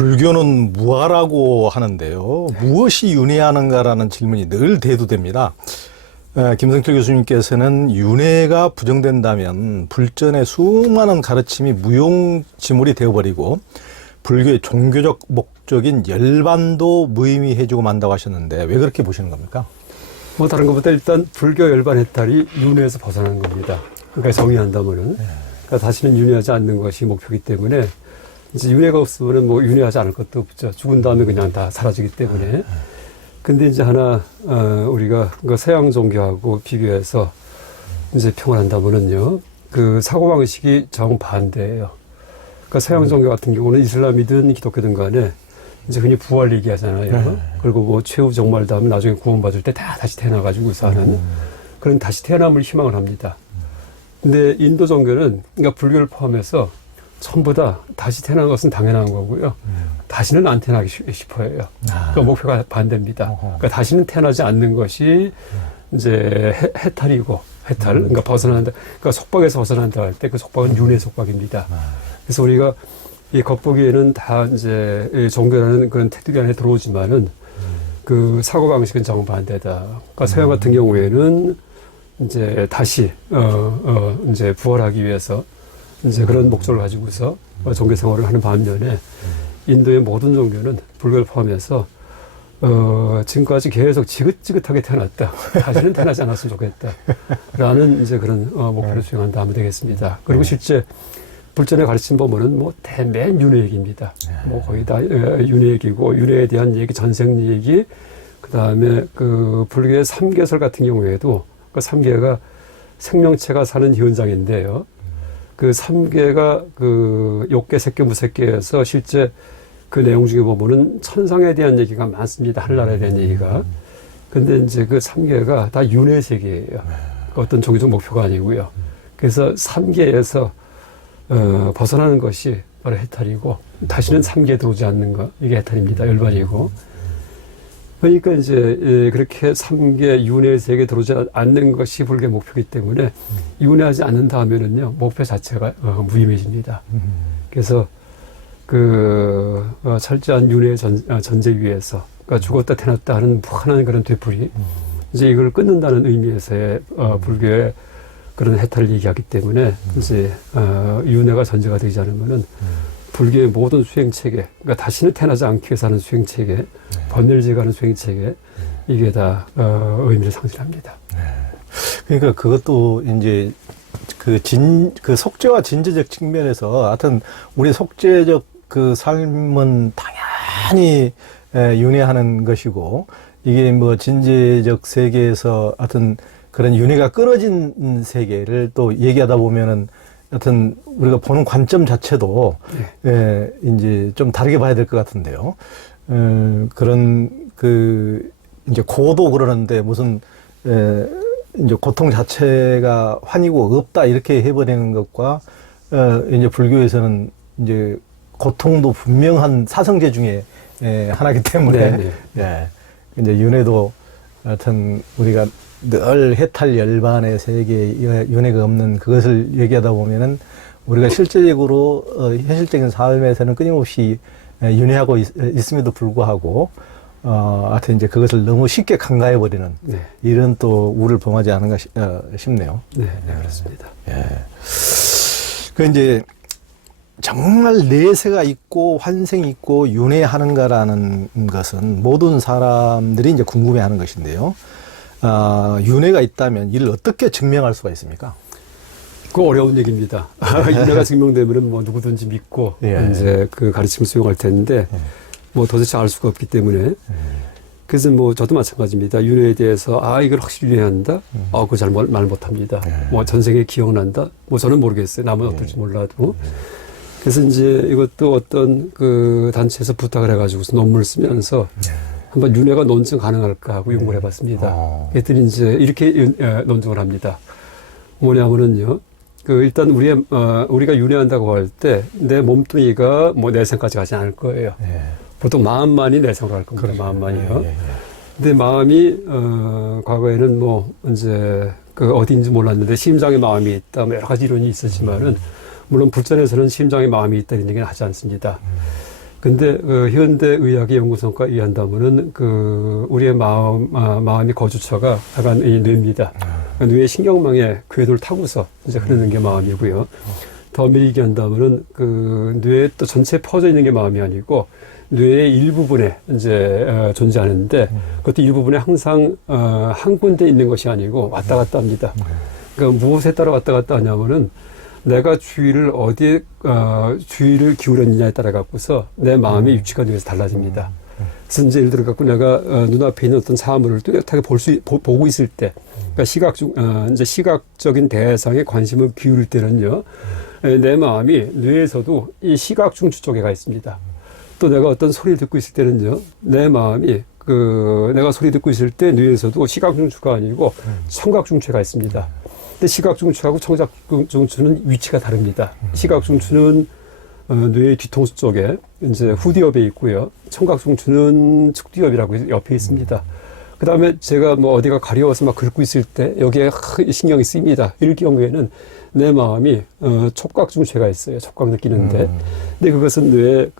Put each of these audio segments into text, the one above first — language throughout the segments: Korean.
불교는 무아라고 하는데요. 무엇이 윤회하는가라는 질문이 늘 대두됩니다. 김성철 교수님께서는 윤회가 부정된다면 불전의 수많은 가르침이 무용지물이 되어버리고 불교의 종교적 목적인 열반도 무의미해지고 만다고 하셨는데 왜 그렇게 보시는 겁니까? 뭐 다른 것보다 일단 불교 열반 해탈이 윤회에서 벗어나는 겁니다. 그러니까 정의한다면은 그러니까 다시는 윤회하지 않는 것이 목표이기 때문에 이제 윤회가 없으면은 뭐 윤회하지 않을 것도 없죠. 죽은 다음에 그냥 다 사라지기 때문에. 근데 이제 하나 우리가 그 서양 종교하고 비교해서 이제 평을 한다면은요, 그 사고 방식이 정반대예요. 그러니까 서양 종교 같은 경우는 이슬람이든 기독교든 간에 이제 흔히 부활 얘기하잖아요. 그리고 뭐 최후 종말 다음에 나중에 구원받을 때 다 다시 태어나가지고 사는 그런 다시 태어남을 희망을 합니다. 근데 인도 종교는 그러니까 불교를 포함해서 전부 다 다시 태어나는 것은 당연한 거고요. 다시는 안 태어나기 싶어요. 그러니까 목표가 반대입니다. 그러니까 다시는 태어나지 않는 것이 이제 해탈이고 해탈, 그러니까 벗어난다. 그러니까 속박에서 벗어난다 할 때 그 속박은 윤회 속박입니다. 그래서 우리가 이 겉보기에는 다 이제 종교라는 그런 테두리 안에 들어오지만은 그 사고방식은 정반대다. 그러니까 서양 같은 경우에는 이제 다시, 이제 부활하기 위해서 이제 그런 목적을 가지고서 종교 생활을 하는 반면에 인도의 모든 종교는 불교를 포함해서 지금까지 계속 지긋지긋하게 태어났다. 다시는 태어나지 않았으면 좋겠다. 라는 이제 그런 목표를 수행한다 하면 되겠습니다. 그리고 실제 불전의 가르침 보면은 뭐 대맨 윤회 얘기입니다. 뭐 거의 다 윤회 얘기고 윤회에 대한 얘기, 전생 얘기, 그 다음에 그 불교의 삼계설 같은 경우에도 그 삼계가 생명체가 사는 현장인데요. 그 삼계가 그 욕계, 색계, 무색계에서 실제 그 내용 중에 보면은 천상에 대한 얘기가 많습니다. 하늘나라에 대한 얘기가. 근데 이제 그 삼계가 다 윤회 세계예요. 어떤 종교적 목표가 아니고요. 그래서 삼계에서 벗어나는 것이 바로 해탈이고 다시는 삼계에 들어오지 않는 것, 이게 해탈입니다. 열반이고. 그러니까 이제 그렇게 삼계 윤회 세계에 들어오지 않는 것이 불교의 목표이기 때문에 윤회하지 않는다 하면은요 목표 자체가 무의미해집니다. 그래서 그 철저한 윤회 전제 위에서 그러니까 죽었다 태어났다 하는 무한한 그런 되풀이 이제 이걸 끊는다는 의미에서의 불교의 그런 해탈을 얘기하기 때문에 이제 윤회가 전제가 되지 않으면은 불교의 모든 수행체계, 그러니까 다시는 태어나지 않기 위해서 하는 수행체계, 번뇌제가하는 수행체계, 이게 다 의미를 상실합니다. 그러니까 그것도 이제 그 속죄와 진제적 측면에서 하여튼 우리 속죄적 그 삶은 당연히 윤회하는 것이고 이게 뭐 진제적 세계에서 하여튼 그런 윤회가 끊어진 세계를 또 얘기하다 보면은 하여튼 우리가 보는 관점 자체도 이제 좀 다르게 봐야 될 것 같은데요. 그런 그 이제 고도 그러는데 무슨 이제 고통 자체가 환이고 없다 이렇게 해버리는 것과 이제 불교에서는 이제 고통도 분명한 사성제 중에 하나이기 때문에 이제 윤회도 하여튼 우리가 늘 해탈 열반의 세계 윤회가 없는 그것을 얘기하다 보면은 우리가 실제적으로 현실적인 삶에서는 끊임없이 윤회하고 있음에도 불구하고 하여튼 이제 그것을 너무 쉽게 간과해 버리는 이런 또 우를 범하지 않은가 싶네요. 네, 그렇습니다. 그 이제 정말 내세가 있고 환생이 있고 윤회하는가라는 것은 모든 사람들이 이제 궁금해하는 것인데요. 윤회가 있다면 이를 어떻게 증명할 수가 있습니까? 그 어려운 얘기입니다. 윤회가 증명되면은 뭐 누구든지 믿고 이제 그 가르침을 수용할 텐데 뭐 도대체 알 수가 없기 때문에 그래서 뭐 저도 마찬가지입니다. 윤회에 대해서 이걸 확실히 윤회한다? 그거 잘 말 못합니다. 뭐 전생에 기억난다? 뭐 저는 모르겠어요. 남은 어떨지 몰라도. 그래서 이제 이것도 어떤 그 단체에서 부탁을 해가지고서 논문을 쓰면서 한번 윤회가 논증 가능할까 하고 연구를 해봤습니다. 그랬더니 이제 이렇게 논증을 합니다. 뭐냐면은요, 그 일단 우리가 윤회한다고 할 때 내 몸뚱이가 뭐 내생까지 가지 않을 거예요. 보통 마음만이 내생을 할 겁니다. 그렇죠. 마음만이요. 근데 마음이 과거에는 뭐 이제 그 어디인지 몰랐는데 심장에 마음이 있다, 뭐 여러 가지 이론이 있었지만은 물론 불전에서는 심장에 마음이 있다 이런 얘기는 하지 않습니다. 근데 현대 의학의 연구 성과에 의한다면은 우리의 마음이 거주처가 약간 이 뇌입니다. 뇌의 신경망에 궤도를 타고서 이제 흐르는 게 마음이고요. 더 미리 얘기한다면은 뇌에 또 전체에 퍼져 있는 게 마음이 아니고 뇌의 일부분에 이제 존재하는데 그것도 일부분에 항상 한 군데 있는 것이 아니고 왔다 갔다 합니다. 그러니까 무엇에 따라 왔다 갔다 하냐면은 내가 주의를 어디에 주의를 기울였느냐에 따라 갖고서 내 마음의 위치가 뇌에서 달라집니다. 그래서 이제 예를 들어 갖고 내가 눈앞에 있는 어떤 사물을 뚜렷하게 보고 있을 때, 그러니까 이제 시각적인 대상에 관심을 기울일 때는요, 내 마음이 뇌에서도 이 시각 중추 쪽에 가 있습니다. 또 내가 어떤 소리를 듣고 있을 때는요, 내 마음이 내가 소리 듣고 있을 때 뇌에서도 시각 중추가 아니고 청각 중추가 있습니다. 근데 시각 중추하고 청각 중추는 위치가 다릅니다. 시각 중추는 뇌의 뒤통수 쪽에 이제 후디엽에 있고요. 청각 중추는 측뒤엽이라고 옆에 있습니다. 그 다음에 제가 뭐 어디가 가려워서 막 긁고 있을 때 여기에 신경이 쓰입니다. 이럴 경우에는 내 마음이 촉각 중추가 있어요. 촉각 느끼는데. 근데 그것은 뇌에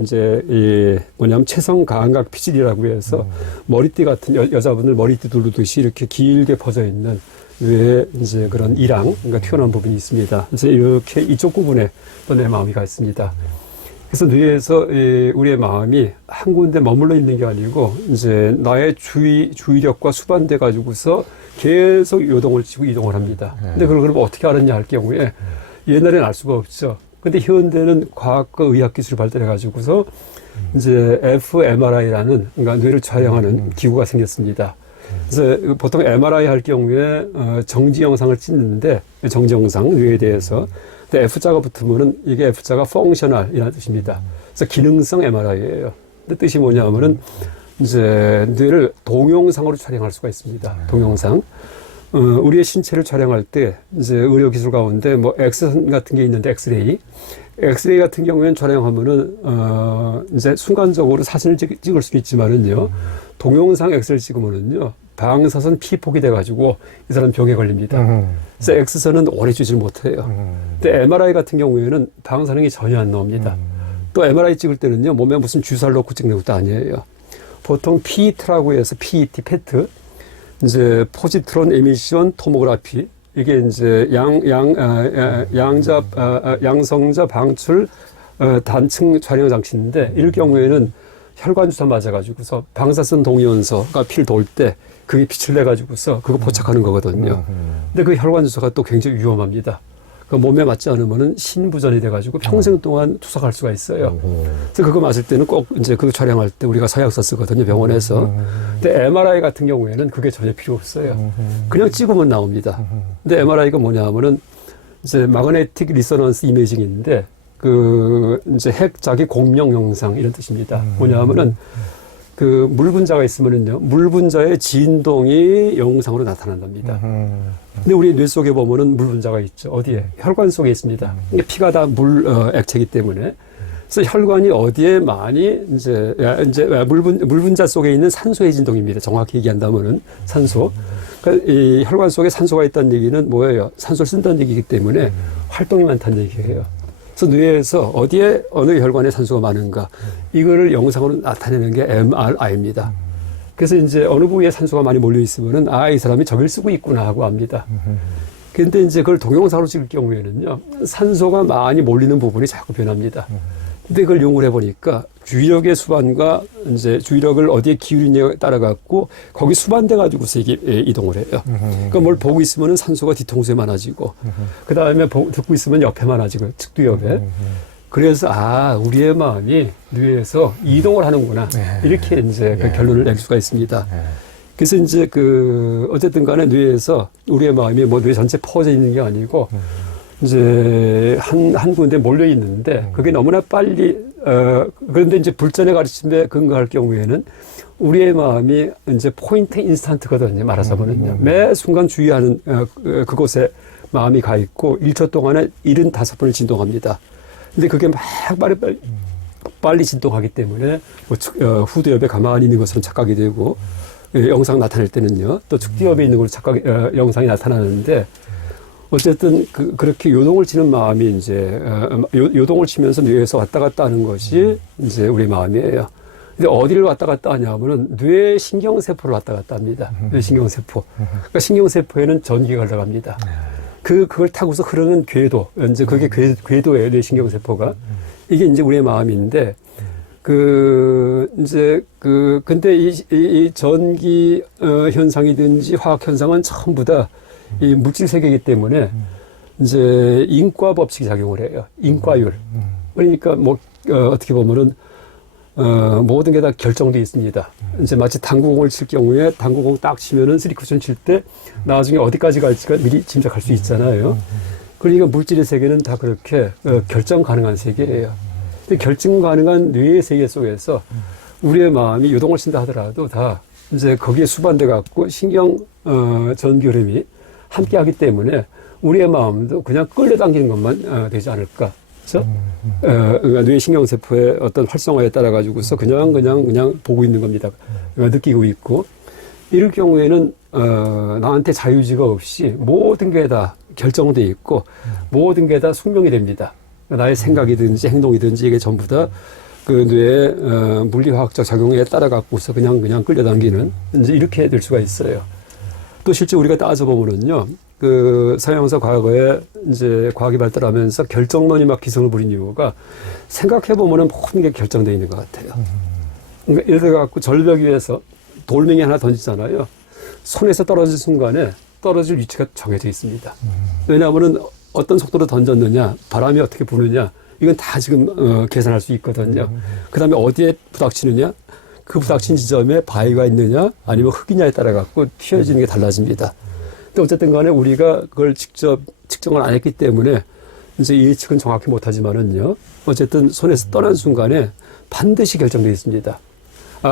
이제 뭐냐면 체성 감각 피질이라고 해서 머리띠 같은 여자분들 머리띠 두르듯이 이렇게 길게 퍼져 있는 뇌에 이제 그런 이랑, 그러니까 튀어나온 부분이 있습니다. 그래서 이렇게 이쪽 부분에 또 내 마음이 가 있습니다. 그래서 뇌에서 우리의 마음이 한 군데 머물러 있는 게 아니고 이제 나의 주의력과 수반돼 가지고서 계속 요동을 치고 이동을 합니다. 근데 그걸 그럼 어떻게 알았냐 할 경우에 옛날에는 알 수가 없죠. 근데 현대는 과학과 의학 기술이 발달해 가지고서 이제 fMRI라는 그러니까 뇌를 촬영하는 기구가 생겼습니다. 그래서 보통 MRI 할 경우에 정지 영상을 찍는데 정지 영상 뇌에 대해서 근데 F자가 붙으면은 이게 F자가 펑셔널이라는 뜻입니다. 그래서 기능성 MRI예요. 근데 뜻이 뭐냐면은 이제 뇌를 동영상으로 촬영할 수가 있습니다. 동영상. 우리의 신체를 촬영할 때 이제 의료 기술 가운데 뭐 엑스선 같은 게 있는데 엑스레이 같은 경우에는 촬영하면은 이제 순간적으로 사진을 찍을 수 있지만은요. 동영상 엑스를 찍으면은요. 방사선 피폭이 돼가지고 이 사람 병에 걸립니다. 그래서 엑스선은 오래 주질 못해요. 근데 MRI 같은 경우에는 방사능이 전혀 안 나옵니다. 또 MRI 찍을 때는요. 몸에 무슨 주사를 넣고 찍는 것도 아니에요. 보통 PET라고 해서 PET, PET, 이제 포지트론 에미션 토모그래피 이게 이제 양성자 방출 단층 촬영 장치인데 이럴 경우에는 혈관 주사 맞아가지고서 방사선 동위원소가 피를 돌 때 그게 빛을 내가지고서 그거 포착하는 거거든요. 근데 그 혈관 주사가 또 굉장히 위험합니다. 그 몸에 맞지 않으면은 신부전이 돼가지고 평생 동안 투석할 수가 있어요. 그래서 그거 맞을 때는 꼭 이제 그거 촬영할 때 우리가 서약서 쓰거든요, 병원에서. 근데 MRI 같은 경우에는 그게 전혀 필요 없어요. 그냥 찍으면 나옵니다. 근데 MRI가 뭐냐면은 이제 마그네틱 리서넌스 이미징인데 이제 핵자기 공명 영상 이런 뜻입니다. 뭐냐면은 물 분자가 있으면은요, 물 분자의 진동이 영상으로 나타난답니다. 근데 우리 뇌 속에 보면은 물 분자가 있죠. 어디에? 혈관 속에 있습니다. 이게 피가 다 액체이기 때문에. 그래서 혈관이 어디에 많이 이제 물 분자 속에 있는 산소의 진동입니다. 정확히 얘기한다면은 산소. 그러니까 이 혈관 속에 산소가 있다는 얘기는 뭐예요? 산소를 쓴다는 얘기이기 때문에 활동이 많다는 얘기예요. 그래서 뇌에서 어디에 어느 혈관에 산소가 많은가 이거를 영상으로 나타내는 게 MRI입니다. 그래서 이제 어느 부위에 산소가 많이 몰려 있으면은 이 사람이 저길 쓰고 있구나 하고 압니다. 근데 이제 그걸 동영상으로 찍을 경우에는요, 산소가 많이 몰리는 부분이 자꾸 변합니다. 근데 그걸 연구를 해보니까 주의력의 수반과 이제 주의력을 어디에 기울이냐에 따라 갖고 거기 수반돼 가지고서 이게 이동을 해요. 그러니까 뭘 보고 있으면은 산소가 뒤통수에 많아지고, 그 다음에 듣고 있으면 옆에 많아지고, 측두엽에. 그래서 우리의 마음이 뇌에서 이동을 하는구나. 이렇게 이제 그 결론을 낼 수가 있습니다. 그래서 이제 어쨌든 간에 뇌에서 우리의 마음이 뭐 뇌 전체 퍼져 있는 게 아니고, 이제 한 군데 몰려 있는데 그게 너무나 빨리 그런데 이제 불전의 가르침에 근거할 경우에는 우리의 마음이 이제 포인트 인스턴트거든요. 말하자면은요. 매 순간 주의하는 그곳에 마음이 가 있고 1초 동안에 75번을 진동합니다. 근데 그게 막 빨리 진동하기 때문에 뭐 후두엽에 가만히 있는 것처럼 착각이 되고 영상 나타낼 때는요. 또 측두엽에 있는 걸로 영상이 나타나는데 어쨌든 그렇게 요동을 치는 마음이 이제 요동을 치면서 뇌에서 왔다 갔다 하는 것이 이제 우리 마음이에요. 근데 어디를 왔다 갔다 하냐면은 뇌 신경세포를 왔다 갔다 합니다. 뇌 신경세포. 그러니까 신경세포에는 전기가 흘러갑니다. 그걸 타고서 흐르는 궤도, 이제 그게 궤도예요, 뇌 신경세포가. 이게 이제 우리의 마음인데, 근데 이 전기, 현상이든지 화학 현상은 전부 다 이 물질 세계이기 때문에 이제 인과 법칙이 작용을 해요. 인과율. 그러니까 어떻게 보면은, 모든 게 다 결정되어 있습니다. 이제 마치 당구공을 칠 경우에 당구공 딱 치면은 3쿠션 칠 때 나중에 어디까지 갈지가 미리 짐작할 수 있잖아요. 그러니까 물질의 세계는 다 그렇게 결정 가능한 세계예요. 근데 결정 가능한 뇌의 세계 속에서 우리의 마음이 요동을 친다 하더라도 다 이제 거기에 수반돼 갖고 신경 전기 흐름이 함께 하기 때문에 우리의 마음도 그냥 끌려당기는 것만 되지 않을까. 그렇죠? 그러니까 뇌 신경세포의 어떤 활성화에 따라 가지고서 그냥 보고 있는 겁니다. 느끼고 있고 이럴 경우에는 나한테 자유지가 없이 모든 게 다 결정돼 있고 모든 게 다 숙명이 됩니다. 나의 생각이든지 행동이든지 이게 전부 다 그 뇌의 물리화학적 작용에 따라 갖고서 그냥 끌려당기는 이제 이렇게 될 수가 있어요. 또 실제 우리가 따져보면은요, 서양에서 과거에 이제 과학이 발달하면서 결정론이 막 기승을 부린 이유가 생각해보면은 모든 게 결정되어 있는 것 같아요. 그러니까 예를 들어갖고 절벽 위에서 돌멩이 하나 던지잖아요. 손에서 떨어질 순간에 떨어질 위치가 정해져 있습니다. 왜냐하면은 어떤 속도로 던졌느냐, 바람이 어떻게 부느냐, 이건 다 지금 계산할 수 있거든요. 그 다음에 어디에 부닥치느냐, 그 부닥친 지점에 바위가 있느냐, 아니면 흙이냐에 따라 갖고 튀어지는 게 달라집니다. 근데 어쨌든 간에 우리가 그걸 직접 측정을 안 했기 때문에 이제 예측은 정확히 못하지만은요, 어쨌든 손에서 떠난 순간에 반드시 결정되어 있습니다.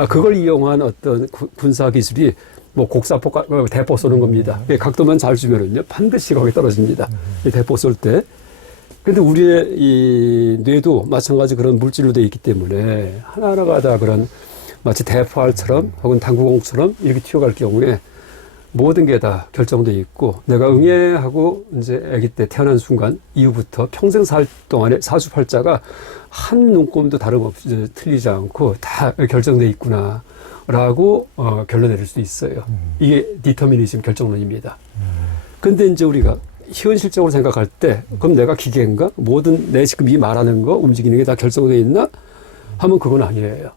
그걸 이용한 어떤 군사 기술이 곡사포, 대포 쏘는 겁니다. 각도만 잘 주면은요, 반드시 거기에 떨어집니다. 이 대포 쏠 때. 근데 우리의 이 뇌도 마찬가지 그런 물질로 되어 있기 때문에 하나하나가 다 그런 마치 대포알처럼 혹은 당구공처럼 이렇게 튀어갈 경우에 모든 게 다 결정되어 있고 내가 응애하고 이제 아기 때 태어난 순간 이후부터 평생 살 동안에 사주팔자가 한 눈곱도 다름없이 틀리지 않고 다 결정되어 있구나 라고 결론 내릴 수 있어요. 이게 디터미니즘 결정론입니다. 근데 이제 우리가 현실적으로 생각할 때 그럼 내가 기계인가? 모든 내 지금 이 말하는 거 움직이는 게 다 결정되어 있나? 하면 그건 아니에요.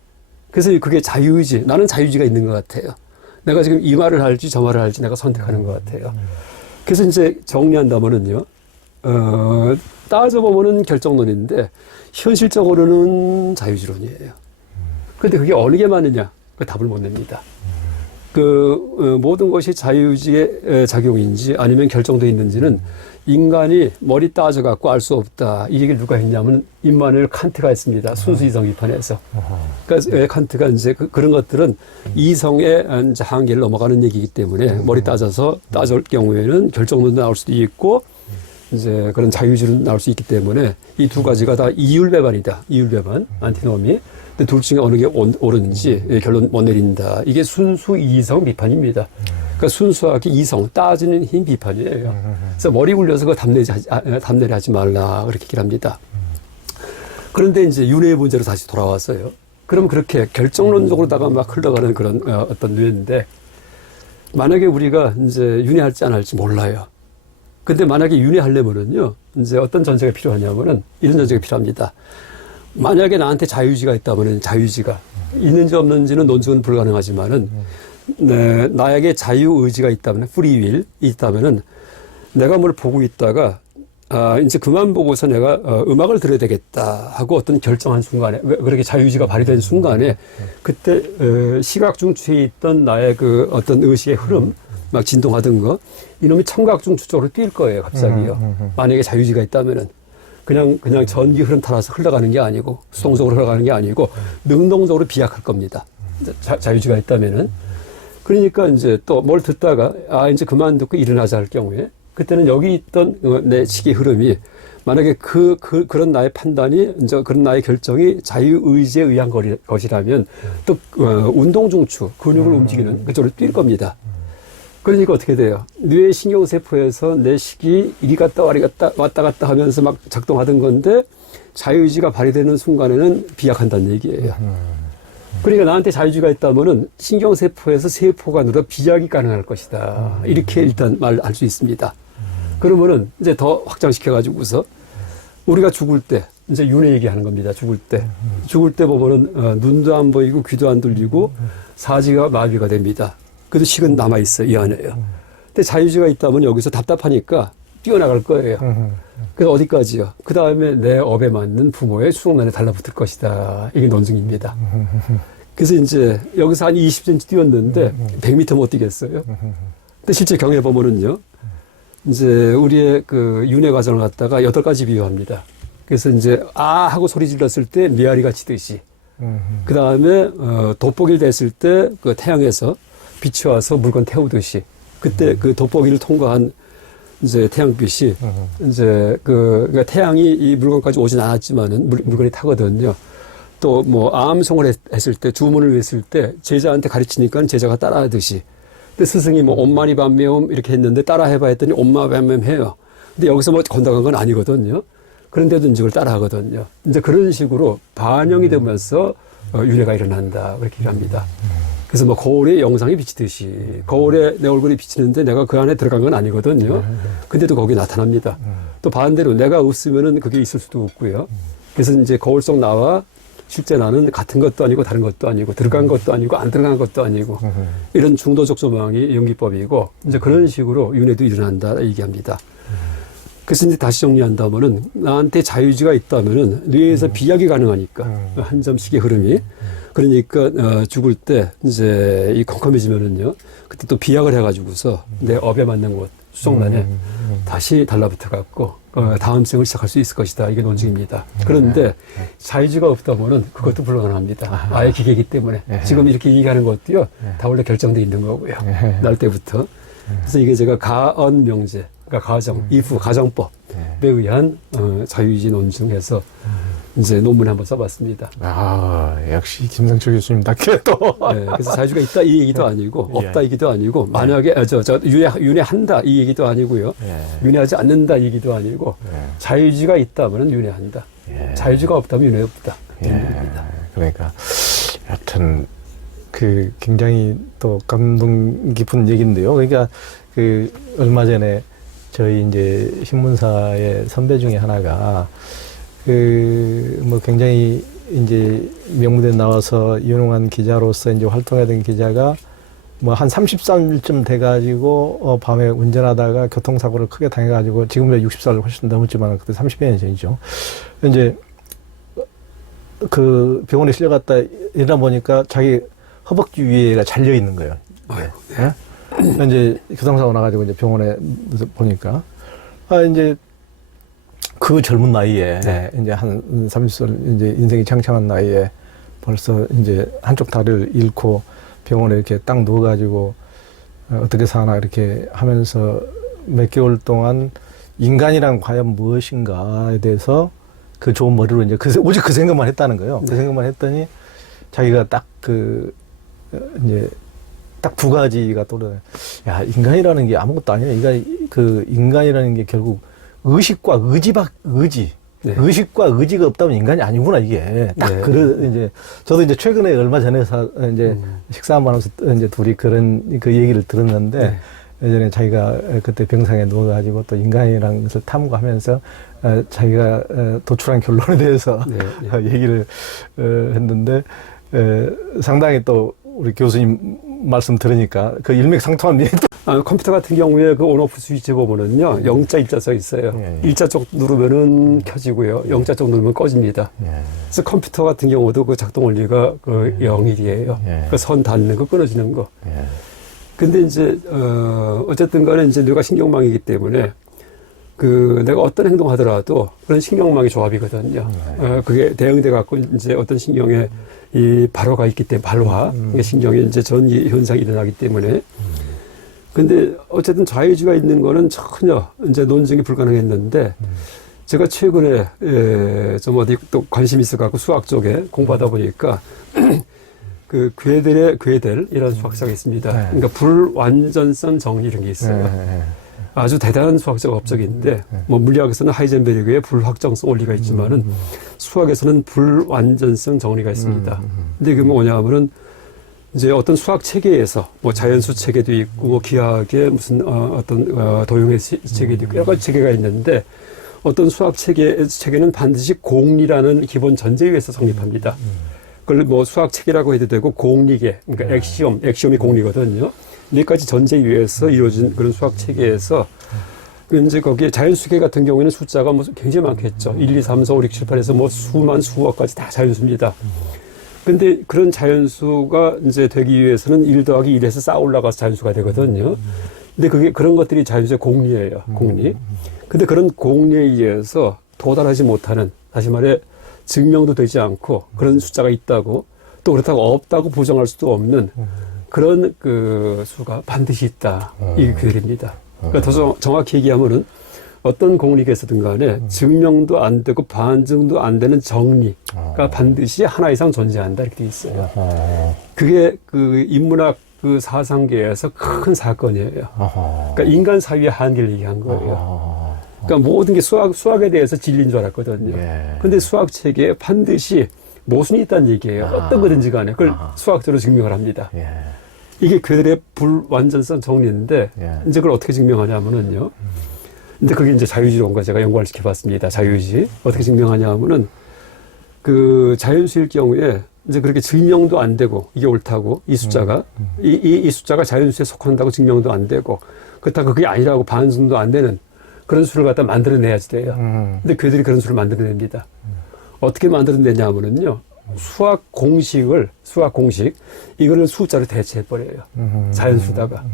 그래서 그게 자유의지, 나는 자유의지가 있는 것 같아요. 내가 지금 이 말을 할지 저 말을 할지 내가 선택하는 것 같아요. 그래서 이제 정리한다면은요, 따져보면은 결정론인데, 현실적으로는 자유지론이에요. 근데 그게 어느 게 맞느냐? 그 답을 못 냅니다. 모든 것이 자유의지의 작용인지 아니면 결정되어 있는지는 인간이 머리 따져갖고 알 수 없다. 이 얘기를 누가 했냐면 임마누엘 칸트가 했습니다. 순수이성 비판에서. 그러니까 왜 칸트가 이제 그런 것들은 이성의 이제 한계를 넘어가는 얘기이기 때문에 머리 따질 경우에는 결정론도 나올 수도 있고 이제 그런 자유주의로 나올 수 있기 때문에 이 두 가지가 다 이율배반이다. 이율배반, 안티노미. 근데 둘 중에 어느 게 옳은지 결론 못 내린다. 이게 순수 이성 비판입니다. 그러니까 순수하게 이성, 따지는 힘 비판이에요. 그래서 머리 굴려서 그 답내리 하지 말라. 그렇게 얘기를 합니다. 그런데 이제 윤회의 문제로 다시 돌아왔어요. 그럼 그렇게 결정론적으로다가 막 흘러가는 그런 어떤 뇌인데 만약에 우리가 이제 윤회할지 안 할지 몰라요. 근데 만약에 윤회하려면은요, 이제 어떤 전제가 필요하냐면은 이런 전제가 필요합니다. 만약에 나한테 자유의지가 있다면은 자유의지가 있는지 없는지는 논증은 불가능하지만은 네, 나에게 자유의지가 있다면 프리윌이 있다면은 내가 뭘 보고 있다가 이제 그만 보고서 내가 음악을 들어야 되겠다 하고 어떤 결정한 순간에 그렇게 자유의지가 발휘된 순간에 그때 시각중추에 있던 나의 그 어떤 의식의 흐름 막 진동하던 거 이놈이 청각중추 쪽으로 뛸 거예요 갑자기요. 만약에 자유의지가 있다면은 그냥 전기 흐름 따라서 흘러가는 게 아니고 수동적으로 흘러가는 게 아니고 능동적으로 비약할 겁니다. 자유의지가 있다면은. 그러니까 이제 또 뭘 듣다가 이제 그만 듣고 일어나자 할 경우에 그때는 여기 있던 내 시기 흐름이 만약에 그런 나의 판단이 이제 그런 나의 결정이 자유의지에 의한 것이라면 또 운동중추 근육을 움직이는 그쪽으로 뛸 겁니다. 그러니까 어떻게 돼요? 뇌 신경세포에서 내 식이 이리 갔다 왔다 갔다 하면서 막 작동하던 건데 자유의지가 발휘되는 순간에는 비약한다는 얘기예요. 그러니까 나한테 자유의지가 있다면은 신경세포에서 세포가 늘어 비약이 가능할 것이다. 이렇게 일단 말할 수 있습니다. 그러면은 이제 더 확장시켜가지고서 우리가 죽을 때 이제 윤회 얘기하는 겁니다. 죽을 때. 죽을 때 보면은 눈도 안 보이고 귀도 안 들리고 사지가 마비가 됩니다. 그래도 식은 남아있어요. 이 안에요. 근데 자유의지가 있다면 여기서 답답하니까 뛰어나갈 거예요. 그래서 어디까지요? 그 다음에 내 업에 맞는 부모의 수송란에 달라붙을 것이다. 이게 논증입니다. 그래서 이제 여기서 한 20cm 뛰었는데 100m 못 뛰겠어요. 근데 실제 경에 보면은요. 이제 우리의 그 윤회 과정을 갖다가 8가지 비유합니다. 그래서 이제 아 하고 소리 질렀을 때 메아리가 치듯이 그 다음에 돋보기를 댔을 때 그 태양에서 빛이 와서 물건 태우듯이 그때 그 돋보기를 통과한 이제 태양빛이 이제 그러니까 태양이 이 물건까지 오진 않았지만은 물건이 타거든요. 또 뭐 암송을 했을 때 주문을 했을 때 제자한테 가르치니까 제자가 따라하듯이. 근데 스승이 뭐 옴마니 밤매옴 이렇게 했는데 따라 해봐 했더니 옴마 밤매옴 해요. 근데 여기서 뭐 건강한 건 아니거든요. 그런데도 이제 그걸 따라 하거든요. 이제 그런 식으로 반영이 되면서 윤회가 일어난다. 그렇게 얘기합니다. 그래서 뭐 거울에 영상이 비치듯이 거울에 내 얼굴이 비치는데 내가 그 안에 들어간 건 아니거든요. 근데도 거기 나타납니다. 또 반대로 내가 없으면은 그게 있을 수도 없고요. 그래서 이제 거울 속 나와 실제 나는 같은 것도 아니고 다른 것도 아니고 들어간 것도 아니고 안 들어간 것도 아니고 이런 중도적 조망이 연기법이고 이제 그런 식으로 윤회도 일어난다 얘기합니다. 그래서 이제 다시 정리한다면은 나한테 자유의지가 있다면은 뇌에서 비약이 가능하니까 한 점씩의 흐름이 그러니까 죽을 때 이제 이 컴컴해지면은요 그때 또 비약을 해가지고서 내 업에 맞는 곳 수송란에 다시 달라붙어 갖고 다음 생을 시작할 수 있을 것이다 이게 논증입니다. 그런데 자유의지가 없다면은 그것도 불가능합니다. 아예 기계이기 때문에 지금 이렇게 얘기하는 것도요 다 원래 결정돼 있는 거고요 날 때부터. 그래서 이게 제가 가언명제 그러니까 가정, 이후 가정법에 의한 자유의지 논증에서 이제 논문 한번 써봤습니다. 아, 역시 김상철 교수님답게 또. 네, 그래서 자유의지가 있다 이 얘기도 아니고 없다 이 얘기도 아니고 만약에 윤회한다 이 얘기도 아니고요. 윤회하지 않는다 이 얘기도 아니고 자유의지가 있다면 윤회한다. 자유의지가 없다면 윤회 없다. 그러니까 하여튼 그 굉장히 또 감동 깊은 얘기인데요. 그러니까 그 얼마 전에 저희 이제 신문사의 선배 중에 하나가 그 뭐 굉장히 이제 명무대에 나와서 유능한 기자로서 이제 활동하던 기자가 뭐 한 30살쯤 돼가지고 밤에 운전하다가 교통사고를 크게 당해가지고 지금은 60살을 훨씬 넘었지만 그때 30여 년 전이죠. 이제 그 병원에 실려갔다 일어나 보니까 자기 허벅지 위에가 잘려 있는 거예요. 네? 이제 교통사고 나가지고 이제 병원에 보니까 이제 그 젊은 나이에 이제 한 30살 이제 인생이 창창한 나이에 벌써 이제 한쪽 다리를 잃고 병원에 이렇게 딱 누워가지고 어떻게 사나 이렇게 하면서 몇 개월 동안 인간이란 과연 무엇인가에 대해서 그 좋은 머리로 이제 오직 그 생각만 했다는 거예요. 그 생각만 했더니 자기가 딱 이제 딱 두 가지가 떠오르네. 야, 인간이라는 게 아무것도 아니야. 인간이라는 게 결국 의식과 의지. 의식과 의지가 없다면 인간이 아니구나, 이게. 딱 이제, 저도 이제 최근에 얼마 전에 이제 식사 한번 하면서 이제 둘이 그런 그 얘기를 들었는데, 예전에 자기가 그때 병상에 누워가지고 또 인간이라는 것을 탐구하면서 자기가 도출한 결론에 대해서 얘기를 했는데, 상당히 또 우리 교수님 말씀 들으니까 그 일맥상통한 컴퓨터 같은 경우에 그 온오프 스위치 보면은요, 영자, 일자 써 있어요. 일자 쪽 누르면은 켜지고요, 영자 쪽 누르면 꺼집니다. 그래서 컴퓨터 같은 경우도 그 작동 원리가 그 0일이에요. 그 선 닿는 거, 끊어지는 거. 근데 이제, 어쨌든 간에 이제 뇌가 신경망이기 때문에 그 내가 어떤 행동 하더라도 그런 신경망의 조합이거든요. 그게 대응돼 갖고 이제 어떤 신경에 이 발화가 있기 때문에 발화, 신경에 이제 전이 현상이 일어나기 때문에. 근데 어쨌든 자유의지가 있는 거는 전혀 이제 논증이 불가능했는데 제가 최근에 좀 어디 또 관심이 있어 갖고 수학 쪽에 공부하다 보니까 그 괴델이라는 수학자가 있습니다. 네. 그러니까 불완전성 정리 이런 게 있어요. 네. 아주 대단한 수학자가 업적인데 뭐 물리학에서는 하이젠베르그의 불확정성 원리가 있지만은 수학에서는 불완전성 정리가 있습니다. 근데 그게 뭐냐면은 이제 어떤 수학 체계에서 뭐 자연수 체계도 있고 뭐 기하학의 무슨 어떤 도형의 체계도 있고 여러 가지 체계가 있는데 어떤 수학 체계는 반드시 공리라는 기본 전제에 의해서 성립합니다. 그걸 뭐 수학 체계라고 해도 되고 공리계, 그러니까 엑시엄이 공리거든요. 네 가지 전제에 의해서 이루어진 그런 수학 체계에서 이제 거기에 자연수계 같은 경우에는 숫자가 뭐 굉장히 많겠죠. 1, 2, 3, 4, 5, 6, 7, 8에서 뭐 수만 수억까지 다 자연수입니다. 근데 그런 자연수가 이제 되기 위해서는 1 더하기 1에서 쌓아 올라가서 자연수가 되거든요. 근데 그런 것들이 자연수의 공리예요. 공리. 근데 그런 공리에 의해서 도달하지 못하는, 다시 말해 증명도 되지 않고 그런 숫자가 있다고 또 그렇다고 없다고 부정할 수도 없는 그런 그 수가 반드시 있다. 이게 괴델입니다. 그러니까 더 정확히 얘기하면은 어떤 공리계에서든 간에 증명도 안 되고 반증도 안 되는 정리가 반드시 하나 이상 존재한다. 이렇게 돼 있어요. 그게 그 인문학 그 사상계에서 큰 사건이에요. 그러니까 인간 사회의 한계를 얘기한 거예요. 그러니까 모든 게 수학에 대해서 진리인 줄 알았거든요. 근데 수학 체계에 반드시 모순이 있다는 얘기예요. 어떤 거든지 간에 그걸 수학적으로 증명을 합니다. 이게 괴델의 불완전성 정리인데 이제 그걸 어떻게 증명하냐면은요. 근데 그게 이제 자유주의론과 제가 연관을 시켜봤습니다. 자유주의. 어떻게 증명하냐면은 그 자연수일 경우에 이제 그렇게 증명도 안 되고 이게 옳다고 이 숫자가 이 숫자가 자연수에 속한다고 증명도 안 되고 그렇다고 그게 아니라고 반증도 안 되는 그런 수를 갖다 만들어내야지 돼요. 근데 그들이 그런 수를 만들어냅니다. 어떻게 만들어내냐면은요. 수학 공식, 이거를 숫자로 대체해버려요. 자연수다가.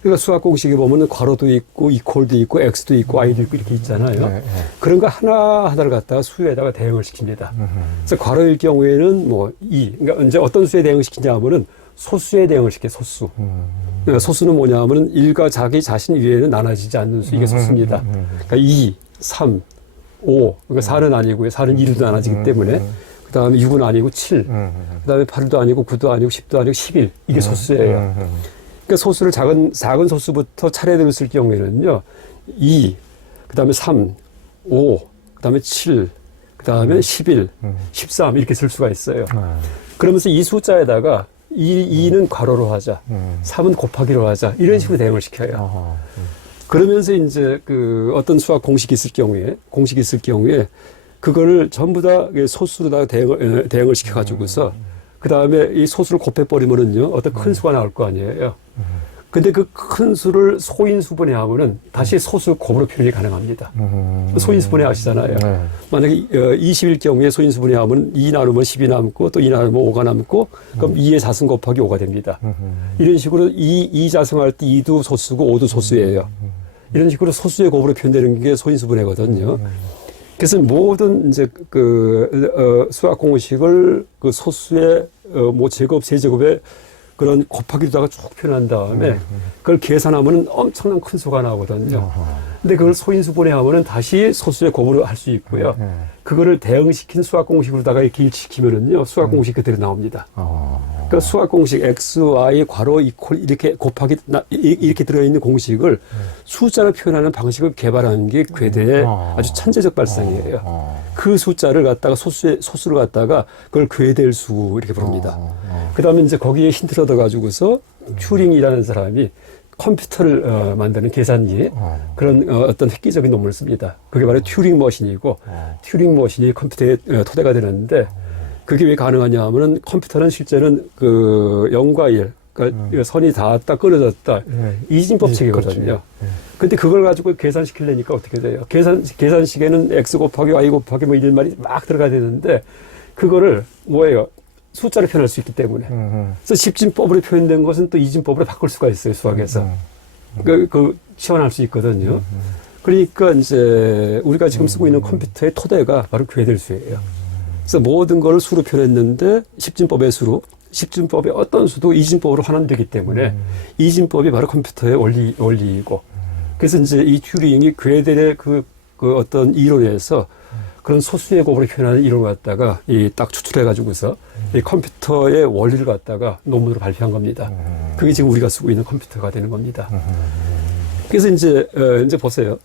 그러니까 수학 공식에 보면은 괄호도 있고, 이퀄도 있고, x도 있고, y도 있고, 이렇게 있잖아요. 그런 거 하나하나를 갖다가 수에다가 대응을 시킵니다. 그래서 괄호일 경우에는 뭐, 그러니까 이제 어떤 수에 대응을 시키냐 하면은 소수에 대응을 시켜요, 소수. 그러니까 소수는 뭐냐 하면은 1과 자기 자신 위에는 나눠지지 않는 수, 이게 소수입니다. 그러니까 2, 3, 5, 그러니까 4는 아니고요. 4는 1도 나눠지기 때문에. 그 다음에 6은 아니고 7, 그 다음에 8도 아니고 9도 아니고 10도 아니고 11. 이게 소수예요. 그러니까 소수를 작은 소수부터 차례대로 쓸 경우에는요, 2, 그 다음에 3, 5, 그 다음에 7, 그 다음에 11, 13 이렇게 쓸 수가 있어요. 그러면서 이 숫자에다가 2는 괄호로 하자, 3은 곱하기로 하자, 이런 식으로 대응을 시켜요. 그러면서 이제 그 어떤 수학 공식이 있을 경우에, 그거를 전부 다 소수로다가 대응을 시켜가지고서 그 다음에 이 소수를 곱해버리면은요 어떤 큰 수가 나올 거 아니에요. 근데 그 큰 수를 소인수분해 하면은 다시 소수 곱으로 표현이 가능합니다. 소인수분해 아시잖아요. 만약에 20일 경우에 소인수분해 하면 2 나누면 10이 남고 또 2 나누면 5가 남고 그럼 2의 자승 곱하기 5가 됩니다. 이런 식으로 2 자승할 때 2도 소수고 5도 소수예요. 이런 식으로 소수의 곱으로 표현되는 게 소인수분해거든요. 그래서 모든 이제 수학 공식을 그 소수의 뭐 제곱, 세제곱의 그런 곱하기로다가 쭉 표현한 다음에 그걸 계산하면은 엄청난 큰 수가 나오거든요. 근데 그걸 소인수분해하면은 다시 소수의 곱으로 할 수 있고요. 그거를 대응시킨 수학 공식으로다가 이렇게 일치시키면은요, 수학 공식 그대로 나옵니다. 그러니까 수학 공식 x, y, 괄호, 이퀄 이렇게 곱하기 이렇게 들어있는 공식을 숫자로 표현하는 방식을 개발하는 게 괴델의 아주 천재적 발상이에요. 그 숫자를 갖다가 소수를 갖다가 그걸 괴델수 이렇게 부릅니다. 그다음에 이제 거기에 힌트를 얻어가지고서 튜링이라는 사람이 컴퓨터를 만드는 계산기 그런 어떤 획기적인 논문을 씁니다. 그게 바로 튜링 머신이고 튜링 머신이 컴퓨터의 토대가 되는데 그게 왜 가능하냐 하면은 컴퓨터는 실제는 그 0과 1, 그러니까 선이 닿았다 끊어졌다 이진법 체계거든요. 근데 그걸 가지고 계산시키려니까 어떻게 돼요? 계산식에는 x 곱하기 y 곱하기 뭐 이런 말이 막 들어가야 되는데 그거를 뭐예요? 숫자로 표현할 수 있기 때문에. 그래서 십진법으로 표현된 것은 또 이진법으로 바꿀 수가 있어요, 수학에서. 그 치환할 수 있거든요. 그러니까 이제 우리가 지금 쓰고 있는 컴퓨터의 토대가 바로 괴델수예요. 그래서 모든 걸 수로 표현했는데 십진법의 수로, 십진법의 어떤 수도 이진법으로 환원되기 때문에 이진법이 바로 컴퓨터의 원리이고. 그래서 이제 이 튜링이 괴델의 그 어떤 이론에서 그런 소수의 곱으로 표현하는 이론을 갖다가 딱 추출해가지고서 이 컴퓨터의 원리를 갖다가 논문으로 발표한 겁니다. 그게 지금 우리가 쓰고 있는 컴퓨터가 되는 겁니다. 그래서 이제 보세요.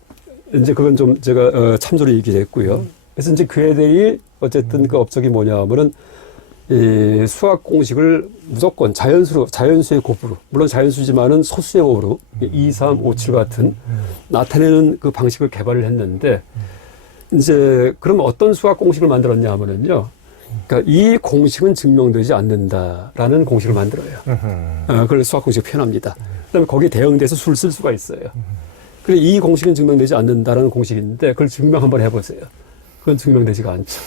이제 그건 좀 제가 참조로 얘기를 했고요. 그래서 이제 그 애들이 어쨌든 그 업적이 뭐냐면은 이 수학 공식을 무조건 자연수의 곱으로, 물론 자연수지만은 소수의 곱으로 2, 3, 5, 7 같은 나타내는 그 방식을 개발을 했는데 이제 그럼 어떤 수학 공식을 만들었냐 하면은요. 그러니까 이 공식은 증명되지 않는다라는 공식을 만들어요. 그걸 수학 공식을 표현합니다. 그다음에 거기에 대응돼서 수를 쓸 수가 있어요. 그래 이 공식은 증명되지 않는다라는 공식인데 그걸 증명 한번 해보세요. 그건 증명되지가 않죠.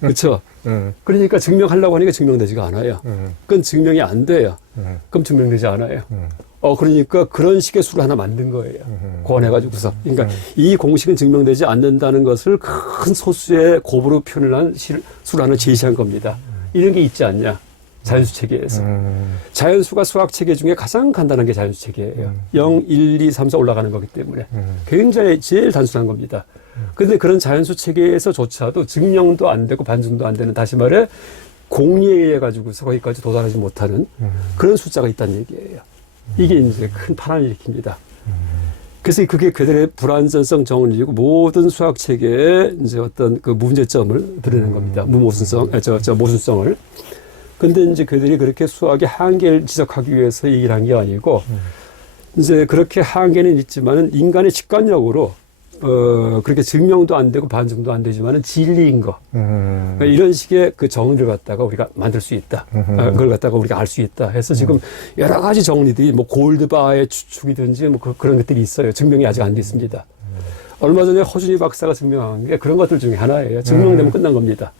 그렇죠? 그러니까 증명하려고 하니까 증명되지가 않아요. 그건 증명이 안 돼요. 그럼 증명되지 않아요. 그러니까 그런 식의 수를 하나 만든 거예요. 고안해가지고서. 그러니까 이 공식은 증명되지 않는다는 것을 큰 소수의 곱으로 표현한 수를 하나 제시한 겁니다. 이런 게 있지 않냐? 자연수 체계에서. 자연수가 수학 체계 중에 가장 간단한 게 자연수 체계예요. 0, 1, 2, 3, 4 올라가는 거기 때문에. 굉장히 제일 단순한 겁니다. 그런데 그런 자연수 체계에서조차도 증명도 안 되고 반증도 안 되는, 다시 말해 공리에 의해 가지고서 거기까지 도달하지 못하는 그런 숫자가 있다는 얘기예요. 이게 이제 큰 파란을 일으킵니다. 그래서 그게 그들의 불완전성 정리이고 모든 수학 체계의 이제 어떤 그 문제점을 드러내는 겁니다. 모순성을. 근데 이제 그들이 그렇게 수학의 한계를 지적하기 위해서 얘기를 한 게 아니고, 이제 그렇게 한계는 있지만은 인간의 직관력으로, 그렇게 증명도 안 되고 반증도 안 되지만은 진리인 거. 그러니까 이런 식의 그 정리를 갖다가 우리가 만들 수 있다. 그걸 갖다가 우리가 알 수 있다 해서 지금 여러 가지 정리들이 뭐 골드바의 추측이든지 뭐 그런 것들이 있어요. 증명이 아직 안 됐습니다. 얼마 전에 허준희 박사가 증명한 게 그런 것들 중에 하나예요. 증명되면 끝난 겁니다.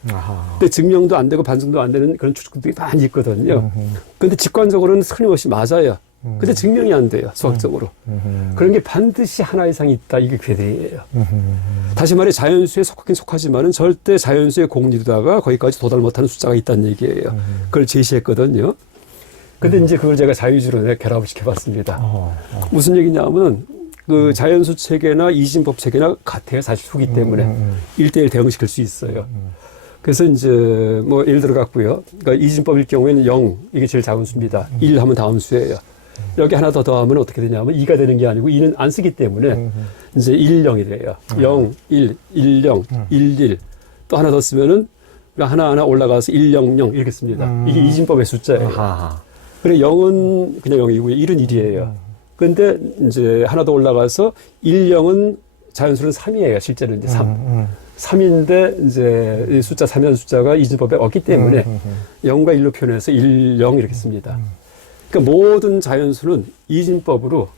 근데 증명도 안 되고 반증도 안 되는 그런 추측들이 많이 있거든요. 근데 직관적으로는 틀림없이 맞아요. 근데 증명이 안 돼요, 수학적으로. 그런 게 반드시 하나 이상 있다. 이게 궤대예요. 다시 말해 자연수에 속하긴 속하지만은 절대 자연수의 공리로다가 거기까지 도달 못하는 숫자가 있다는 얘기예요. 그걸 제시했거든요. 근데 이제 그걸 제가 자유주론에 결합을 시켜봤습니다. 무슨 얘기냐면은 그 자연수 체계나 이진법 체계나 같아요. 사실 수기 때문에 1대1 대응시킬 수 있어요. 그래서 이제 뭐 예를 들어 갖고요. 그러니까 이진법일 경우에는 0 이게 제일 작은 수입니다. 1 하면 다음 수예요. 여기 하나 더 더하면 어떻게 되냐면 2가 되는 게 아니고 2는 안 쓰기 때문에 이제 1, 0이 돼요. 0, 1, 1, 0, 1, 1. 또 하나 더 쓰면은 하나 올라가서 1, 0, 0 이렇게 씁니다. 이게 이진법의 숫자예요. 그래 0은 그냥 0이고요. 1은 1이에요. 근데 이제 하나 더 올라가서 1, 0은 자연수는 3이에요. 실제로 이제 3. 3인데 이제 이 숫자 3이라는 숫자가 이진법에 없기 때문에 0과 1로 표현해서 1, 0 이렇게 씁니다. 그러니까 모든 자연수는 이진법으로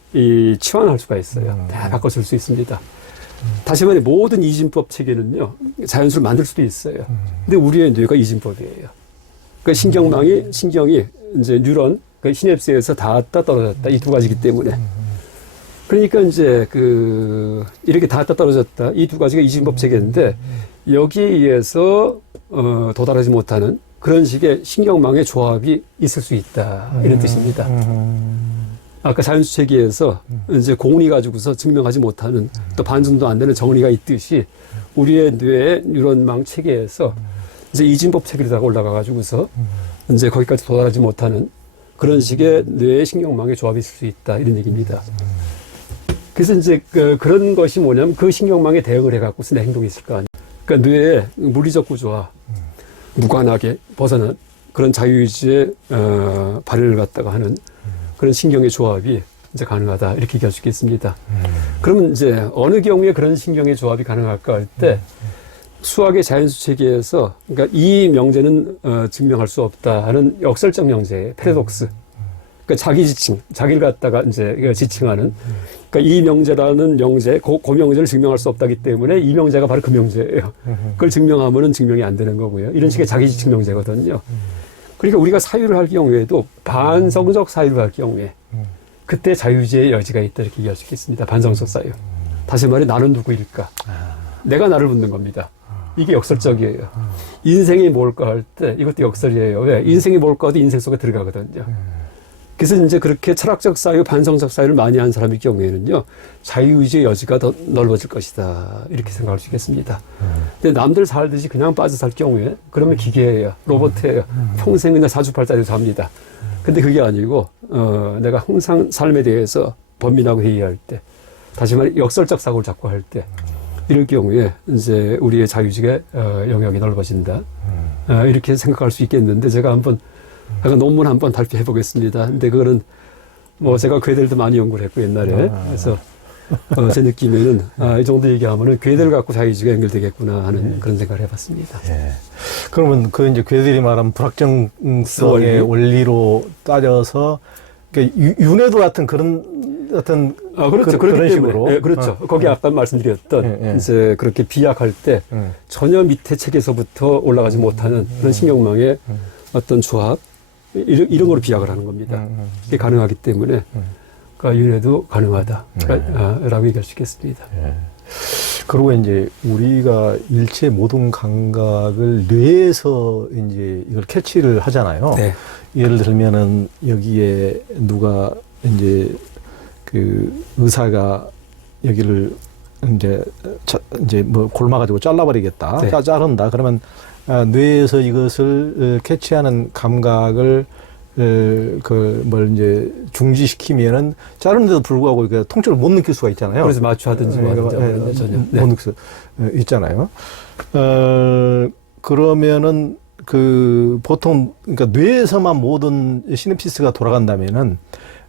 치환할 수가 있어요. 다 바꿔줄 수 있습니다. 다시 말해 모든 이진법 체계는요. 자연수를 만들 수도 있어요. 근데 우리의 뇌가 이진법이에요. 그러니까 신경이 이제 뉴런, 그 시냅스에서 닿았다 떨어졌다 이 두 가지이기 때문에. 그러니까 이제 이렇게 닿았다 떨어졌다 이 두 가지가 이진법 체계인데 여기에 의해서 도달하지 못하는 그런 식의 신경망의 조합이 있을 수 있다. 이런 뜻입니다. 아까 자연수 체계에서 이제 공리 가지고서 증명하지 못하는 또 반증도 안 되는 정리가 있듯이 우리의 뇌의 뉴런망 체계에서 이제 이진법 체계로다가 올라가 가지고서 이제 거기까지 도달하지 못하는 그런 식의 뇌의 신경망의 조합이 있을 수 있다. 이런 얘기입니다. 그래서 이제 그런 것이 뭐냐면 그 신경망에 대응을 해갖고서 내 행동이 있을 거 아니에요. 그러니까 뇌의 물리적 구조와 무관하게 벗어난 그런 자유의지의 발현을 갖다가 하는 그런 신경의 조합이 이제 가능하다 이렇게 얘기할 수 있겠습니다. 그러면 이제 어느 경우에 그런 신경의 조합이 가능할까 할 때 수학의 자연수 체계에서 그러니까 이 명제는 증명할 수 없다 하는 역설적 명제예요. 패러독스. 그러니까 자기 지칭, 자기를 갖다가 이제 지칭하는. 그러니까 이 명제라는 명제, 그 명제를 증명할 수 없다기 때문에 이 명제가 바로 그 명제예요. 그걸 증명하면은 증명이 안 되는 거고요. 이런 식의 자기 지칭 명제거든요. 그러니까 우리가 사유를 할 경우에도 반성적 사유를 할 경우에 그때 자유주의의 여지가 있다 이렇게 얘기할 수 있겠습니다. 반성적 사유. 다시 말해 나는 누구일까? 내가 나를 묻는 겁니다. 이게 역설적이에요. 인생이 뭘까 할 때 이것도 역설이에요. 왜? 인생이 뭘까 해도 인생 속에 들어가거든요. 그래서 이제 그렇게 철학적 사유, 반성적 사유를 많이 한 사람일 경우에는요, 자유의지의 여지가 더 넓어질 것이다. 이렇게 생각할 수 있겠습니다. 근데 남들 살듯이 그냥 빠져 살 경우에, 그러면 기계예요. 로봇이에요. 평생 그냥 사주팔자로 삽니다. 근데 그게 아니고, 내가 항상 삶에 대해서 번민하고 회의할 때, 다시 말해 역설적 사고를 자꾸 할 때, 이럴 경우에 이제 우리의 자유의지의 영역이 넓어진다. 이렇게 생각할 수 있겠는데, 제가 한번 약간 논문 한번 발표해 보겠습니다. 근데 그거는 뭐 제가 괴들도 많이 연구를 했고 옛날에. 그래서 제 느낌에는 이 정도 얘기하면은 괴들 갖고 자유의지가 연결되겠구나 하는 그런 생각을 해봤습니다. 예. 그러면 그 이제 괴들이 말하는 불확정성의 원리로 따져서 그러니까 윤회도 같은 그런 어떤 그렇죠. 그런 식으로. 네, 그렇죠. 거기 아까 말씀드렸던 이제 그렇게 비약할 때 전혀 밑에 책에서부터 올라가지 못하는 그런 신경망의 어떤 조합 이런 거로 비약을 하는 겁니다. 이게 가능하기 때문에 그러니까 윤회도 가능하다라고 얘기할 수 있겠습니다. 예. 그리고 이제 우리가 일체 모든 감각을 뇌에서 이제 이걸 캐치를 하잖아요. 네. 예를 들면은 여기에 누가 이제 그 의사가 여기를 이제 뭐 골마가지고 잘라버리겠다. 네. 자른다. 그러면 뇌에서 이것을 캐치하는 감각을 뭘 이제 중지시키면은 자르는데도 불구하고 그 통증을 못 느낄 수가 있잖아요. 그래서 마취하든지 뭐 하든지 전혀 못 느낄 수 있잖아요. 그러면은 그 보통 그러니까 뇌에서만 모든 시냅시스가 돌아간다면은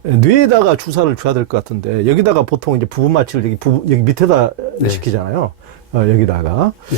뇌에다가 주사를 줘야 될 것 같은데 여기다가 보통 이제 부분 마취를 여기 밑에다 네. 시키잖아요. 여기다가. 네.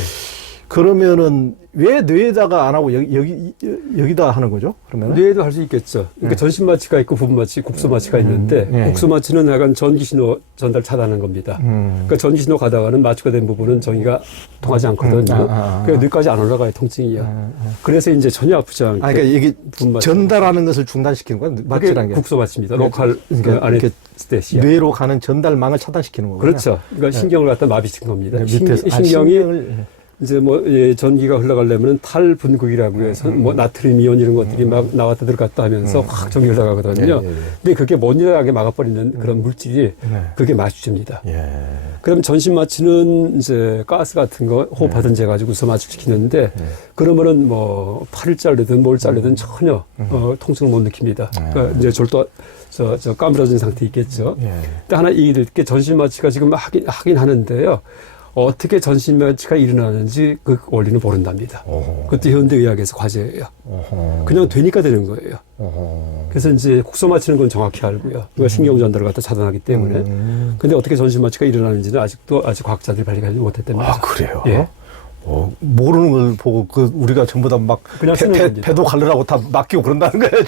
그러면은 왜 뇌에다가 안 하고 여기다 하는 거죠? 그러면 뇌에도 할 수 있겠죠. 그러니까 전신 마취가 있고 부분 마취, 국소 마취가 있는데 국소 마취는 약간 전기 신호 전달 차단하는 겁니다. 그러니까 전기 신호 가다가는 마취가 된 부분은 전기가 통하지 않거든요. 그러니까 뇌까지 안 올라가요, 통증이요. 그래서 이제 전혀 아프지 않게. 그러니까 이게 부분 마취. 전달하는 것을 중단시키는 거야? 마취라는 게. 국소 마취입니다. 로컬 그러니까 아네스테시아. 뇌로 가는 전달망을 차단시키는 거군요. 그렇죠. 그러니까 신경을 갖다 마비시킨 겁니다. 밑에서 신경이 신경을 이제 뭐 전기가 흘러가려면 탈분극이라고 해서 뭐 나트륨 이온 이런 것들이 막 나왔다 들어갔다 하면서 확 전기 흘러가거든요. 근데 그게 못일어나게 막아버리는 그런 물질이 그게 마취제입니다. 그럼 전신 마취는 이제 가스 같은 거 호흡하든지 해가지고서 마취시키는데 그러면은 뭐 팔을 자르든 뭘 자르든 전혀 통증을 못 느낍니다. 그러니까 이제 졸도 저 까무러진 상태 있겠죠. 근데 하나 얘기드릴 게 전신 마취가 지금 하긴 하는데요. 어떻게 전신 마취가 일어나는지 그 원리는 모른답니다. 그것도 현대의학에서 과제예요. 그냥 되니까 되는 거예요. 그래서 이제 국소 마취는 건 정확히 알고요. 이거 신경 전달을 갖다 차단하기 때문에. 근데 어떻게 전신 마취가 일어나는지는 아직 과학자들이 발견하지 못했답니다. 아, 그래요? 예. 모르는 걸 보고 우리가 전부 다 막 그냥 배도 가르라고 다 맡기고 그런다는 거예요.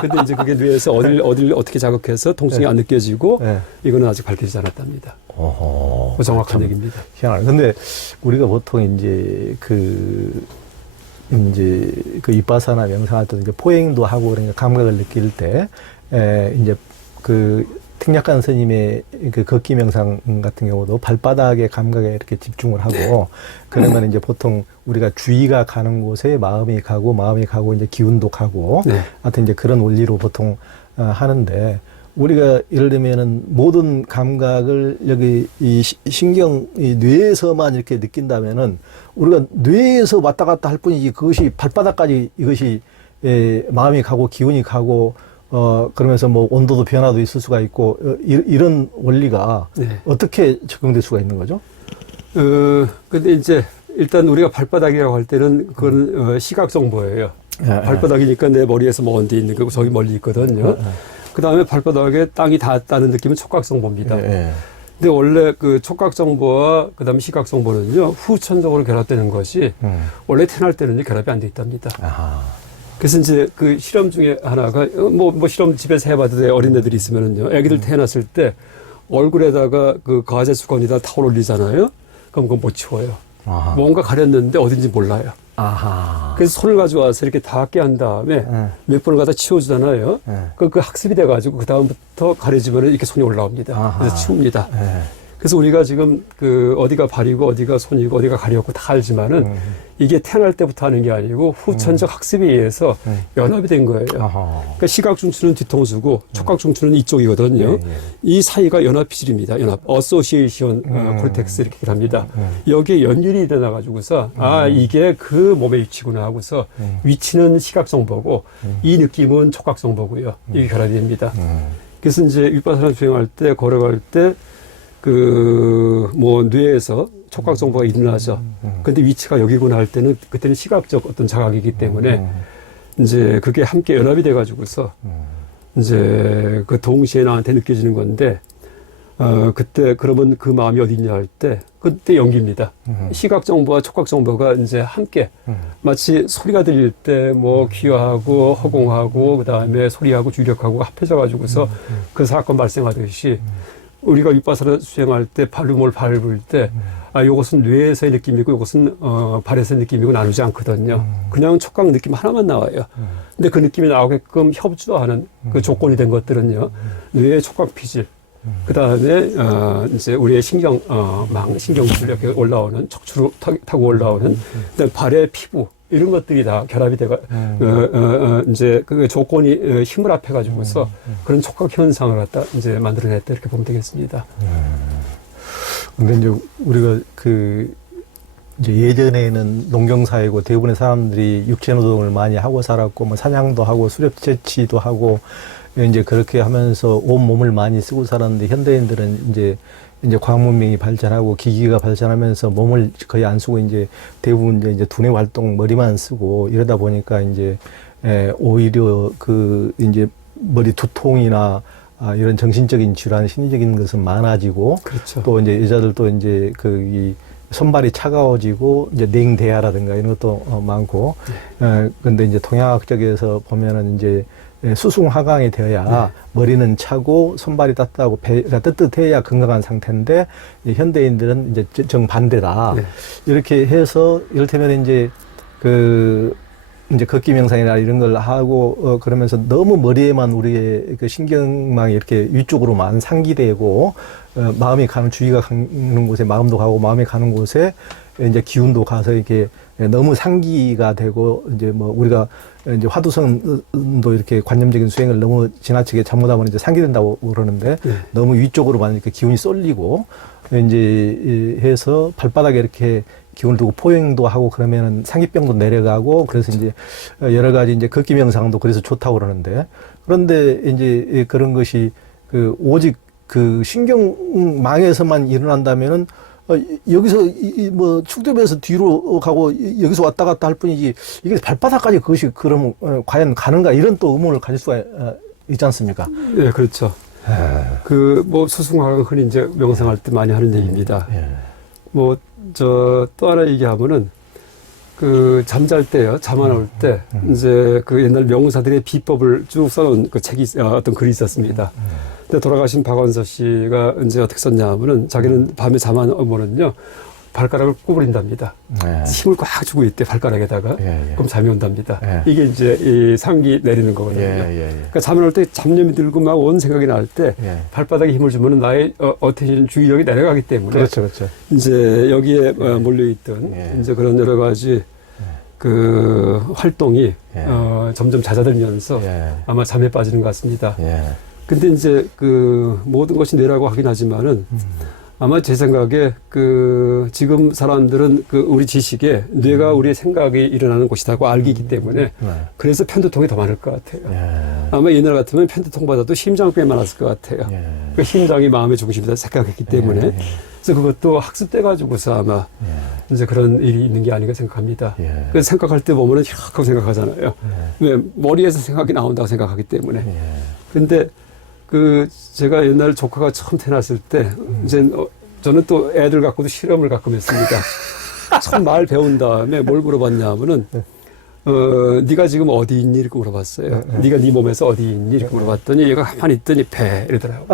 근데 이제 그게 뇌에서 어딜 어떻게 자극해서 통증이 안 느껴지고 이거는 아직 밝혀지지 않았답니다. 정확한 얘기입니다. 희한하네. 근데 우리가 보통 이제 그 이빠사나 명상할 때 이제 포행도 하고 그러니까 감각을 느낄 때 이제 그 특약한 스님의 그 걷기 명상 같은 경우도 발바닥의 감각에 이렇게 집중을 하고 그러면 이제 보통 우리가 주의가 가는 곳에 마음이 가고 이제 기운도 가고 하여튼 이제 그런 원리로 보통 하는데 우리가 예를 들면은 모든 감각을 여기 이 신경 이 뇌에서만 이렇게 느낀다면은 우리가 뇌에서 왔다 갔다 할 뿐이지 그것이 발바닥까지 이것이 마음이 가고 기운이 가고 그러면서 뭐 온도도 변화도 있을 수가 있고 이런 원리가 어떻게 적용될 수가 있는 거죠? 근데 이제 일단 우리가 발바닥이라고 할 때는 그건 시각 정보예요. 발바닥이니까 내 머리에서 먼 데 있는 거고 저기 멀리 있거든요. 그 다음에 발바닥에 땅이 닿았다는 느낌은 촉각 정보입니다. 근데 원래 그 촉각 정보와 그 다음에 시각 정보는요, 후천적으로 결합되는 것이 원래 태어날 때는요, 결합이 안 돼 있답니다. 그래서 이제 그 실험 중에 하나가 뭐 실험 집에서 해봐도 돼. 어린애들이 있으면은요, 애기들 태어났을 때 얼굴에다가 그 가제 수건에다 타올 올리잖아요. 그럼 그건 못 치워요. 뭔가 가렸는데 어딘지 몰라요. 그래서 손을 가져와서 이렇게 닿게 한 다음에 몇 번을 갖다 치워주잖아요. 그 학습이 돼가지고 그 다음부터 가려지면 이렇게 손이 올라옵니다. 그래서 치웁니다. 그래서 우리가 지금 그 어디가 발이고 어디가 손이고 어디가 가려고 다 알지만은 이게 태어날 때부터 하는 게 아니고 후천적 학습에 의해서 연합이 된 거예요. 그러니까 시각 중추는 뒤통수고 촉각 중추는 이쪽이거든요. 이 사이가 연합 피질입니다. 연합 어소시에이션 콜텍스 이렇게 합니다. 여기에 연율이 일어나 가지고서 아 이게 그 몸의 위치구나 하고서 위치는 시각 정보고 이 느낌은 촉각 정보고요. 이게 결합이 됩니다. 그래서 이제 윗바사나 수행할 때 걸어갈 때 뭐 뇌에서 촉각 정보가 일어나죠. 근데 위치가 여기구나 할 때는 그때는 시각적 어떤 자각이기 때문에 이제 그게 함께 연합이 돼 가지고서 이제 그 동시에 나한테 느껴지는 건데 그때 그러면 그 마음이 어디 있냐 할 때 그때 연기입니다. 시각 정보와 촉각 정보가 이제 함께 마치 소리가 들릴 때 뭐 귀하고 허공하고 그다음에 소리하고 주력하고 합해져 가지고서 그 사건 발생하듯이 우리가 윗바사나 수행할 때 발음을 밟을 때 아, 요것은 뇌에서의 느낌이고 요것은 발에서의 느낌이고 나누지 않거든요. 그냥 촉각 느낌 하나만 나와요. 근데 그 느낌이 나오게끔 협조하는 그 조건이 된 것들은요. 뇌의 촉각 피질, 그 다음에 이제 우리의 신경줄 이렇게 올라오는 척추로 타고 올라오는 그다음에 발의 피부 이런 것들이 다 결합이 돼가 이제 그 조건이 힘을 합해 가지고서 그런 촉각 현상을 갖다 이제 만들어냈다 이렇게 보면 되겠습니다. 근데 이제 우리가 이제 예전에는 농경사회고 대부분의 사람들이 육체노동을 많이 하고 살았고 뭐 사냥도 하고 수렵 채취도 하고 이제 그렇게 하면서 온 몸을 많이 쓰고 살았는데 현대인들은 이제 과학문명이 발전하고 기기가 발전하면서 몸을 거의 안 쓰고 이제 대부분 이제 두뇌 활동 머리만 쓰고 이러다 보니까 이제 오히려 이제 머리 두통이나 이런 정신적인 질환, 심리적인 것은 많아지고 그렇죠. 또 이제 여자들도 이제 이 손발이 차가워지고 이제 냉대야라든가 이런 것도 많고 근데 이제 동양학적에서 보면은 이제 수숭하강이 되어야 머리는 차고 손발이 따뜻하고 배가 뜨뜻해야 건강한 상태인데 현대인들은 이제 정반대다. 이렇게 해서 이를테면 이제 이제 걷기 명상이나 이런 걸 하고 그러면서 너무 머리에만 우리의 그 신경망이 이렇게 위쪽으로만 상기되고 마음이 가는 주의가 가는 곳에 마음도 가고 마음이 가는 곳에 이제 기운도 가서 이렇게 너무 상기가 되고 이제 뭐 우리가 이제 화두성도 이렇게 관념적인 수행을 너무 지나치게 잘못하면 이제 상기된다고 그러는데 너무 위쪽으로만 이렇게 기운이 쏠리고 이제 해서 발바닥에 이렇게 기운을 두고 포행도 하고 그러면은 상기병도 내려가고 그래서 이제 여러 가지 이제 걷기 명상도 그래서 좋다고 그러는데 그런데 이제 그런 것이 오직 신경망에서만 일어난다면은 여기서 뭐 축대에서 뒤로 가고 여기서 왔다 갔다 할 뿐이지 이게 발바닥까지 그것이 그러면 과연 가는가 이런 또 의문을 가질 수가 있지 않습니까? 네, 그렇죠. 뭐 수승화가 흔히 이제 명상할 때 많이 하는 얘기입니다. 뭐 또 하나 얘기하면은 잠잘 때요, 잠 안 올 때 이제 옛날 명사들의 비법을 쭉 써놓은 그 책이 어떤 글이 있었습니다. 근데 돌아가신 박원서 씨가 이제 어떻게 썼냐 하면은 자기는 밤에 잠 안 오면은요 발가락을 구부린답니다. 힘을 꽉 주고 있대 발가락에다가 그럼 잠이 온답니다. 이게 이제 이 상기 내리는 거거든요. 그러니까 잠이 올 때 잡념이 들고 막 온 생각이 날 때 발바닥에 힘을 주면은 나의 어텐션 주의력이 내려가기 때문에 그렇죠. 이제 여기에 몰려있던 이제 그런 여러 가지 활동이 점점 잦아들면서 아마 잠에 빠지는 것 같습니다. 근데 이제 모든 것이 뇌라고 하긴 하지만은 아마 제 생각에 지금 사람들은 우리 지식에 뇌가 우리의 생각이 일어나는 곳이라고 알기 때문에 그래서 편두통이 더 많을 것 같아요. 아마 옛날 같으면 편두통보다도 심장병이 많았을 것 같아요. 그 심장이 마음의 중심이다 생각했기 때문에 그래서 그것도 학습돼 가지고서 아마 이제 그런 일이 있는 게 아닌가 생각합니다. 그래서 생각할 때 보면은 혀하고 생각하잖아요. 왜 머리에서 생각이 나온다고 생각하기 때문에. 근데 제가 옛날 조카가 처음 태어났을 때, 이제, 저는 또 애들 갖고도 실험을 가끔 했습니다. 처음 말 배운 다음에 뭘 물어봤냐 하면은, 네가 지금 어디 있니? 이렇게 물어봤어요. 네가 네 몸에서 어디 있니? 이렇게 물어봤더니 얘가 가만히 있더니 배, 이러더라고.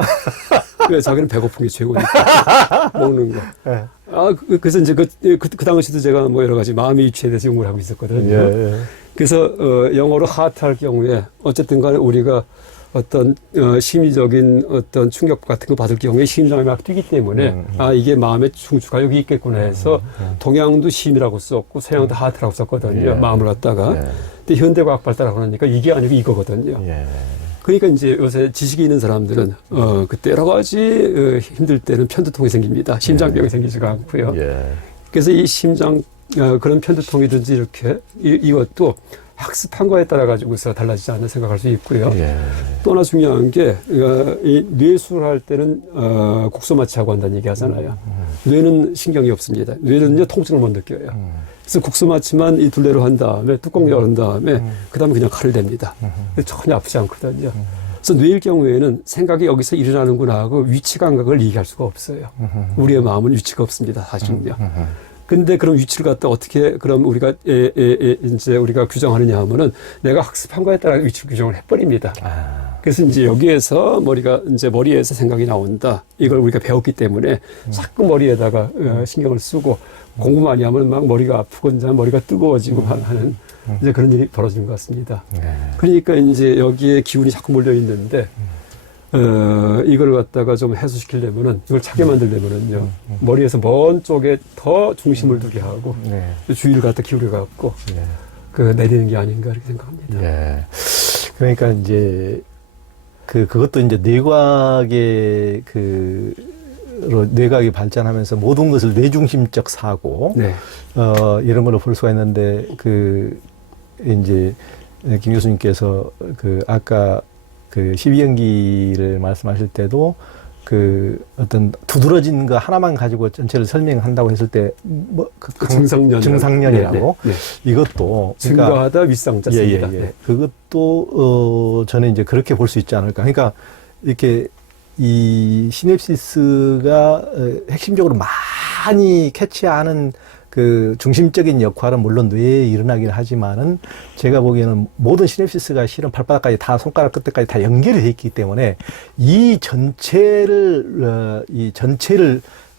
그래서 자기는 배고픈 게 최고니까. 먹는 거. 그래서 이제 그 당시도 제가 뭐 여러 가지 마음의 위치에 대해서 연구를 하고 있었거든요. 그래서, 영어로 하트 할 경우에 어쨌든 간에 우리가 어떤 심리적인 어떤 충격 같은 거 받을 경우에 심장이 막 뛰기 때문에 이게 마음의 중추가 여기 있겠구나 해서 동양도 심이라고 썼고 서양도 하트라고 썼거든요. 예. 마음을 갖다가. 예. 근데 현대과학 발달하고 나니까 이게 아니고 이거거든요. 예. 그러니까 이제 요새 지식이 있는 사람들은 그때 여러 가지 힘들 때는 편두통이 생깁니다. 심장병이 생기지가 않고요. 예. 그래서 이 심장 그런 편두통이든지 이렇게 이것도 학습한 거에 따라 가지고서 달라지지 않나 생각할 수 있고요. 예. 또 하나 중요한 게 이 뇌수를 할 때는 국소마취하고 한다는 얘기 하잖아요. 뇌는 신경이 없습니다. 뇌는요 통증을 못 느껴요. 그래서 국소마취만 이 둘레로 한 다음에 뚜껑 열은 다음에 그다음에 그냥 칼을 댑니다. 전혀 아프지 않거든요. 그래서 뇌일 경우에는 생각이 여기서 일어나는구나 하고 위치 감각을 얘기할 수가 없어요. 우리의 마음은 위치가 없습니다. 사실은요. 근데 그럼 위치를 갖다 어떻게 그럼 우리가 이제 우리가 규정하느냐 하면은 내가 학습한 거에 따라 위치 규정을 해버립니다. 그래서 이제 여기에서 머리에서 생각이 나온다. 이걸 우리가 배웠기 때문에 자꾸 머리에다가 신경을 쓰고 공부 많이 하면 막 머리가 아프거나 머리가 뜨거워지고 하는 이제 그런 일이 벌어지는 것 같습니다. 그러니까 이제 여기에 기운이 자꾸 몰려 있는데 이걸 갖다가 좀 해소시키려면은, 이걸 차게 만들려면은요, 머리에서 먼 쪽에 더 중심을 두게 하고, 주의를 갖다 기울여 갖고, 내리는 게 아닌가, 이렇게 생각합니다. 예. 그러니까 이제, 그것도 이제 뇌과학의 뇌과학이 발전하면서 모든 것을 뇌중심적 사고, 이런 걸로 볼 수가 있는데, 이제, 김 교수님께서 아까 12연기를 말씀하실 때도 어떤 두드러진 거 하나만 가지고 전체를 설명한다고 했을 때 증상련이라고 이것도 증가하다 윗상자 씁니다. 그것도 저는 이제 그렇게 볼 수 있지 않을까. 그러니까 이렇게 이 시냅시스가 핵심적으로 많이 캐치하는 중심적인 역할은 물론 뇌에 일어나긴 하지만은 제가 보기에는 모든 시냅시스가 실은 발바닥까지 다 손가락 끝에까지 다 연결이 돼 있기 때문에 이 전체를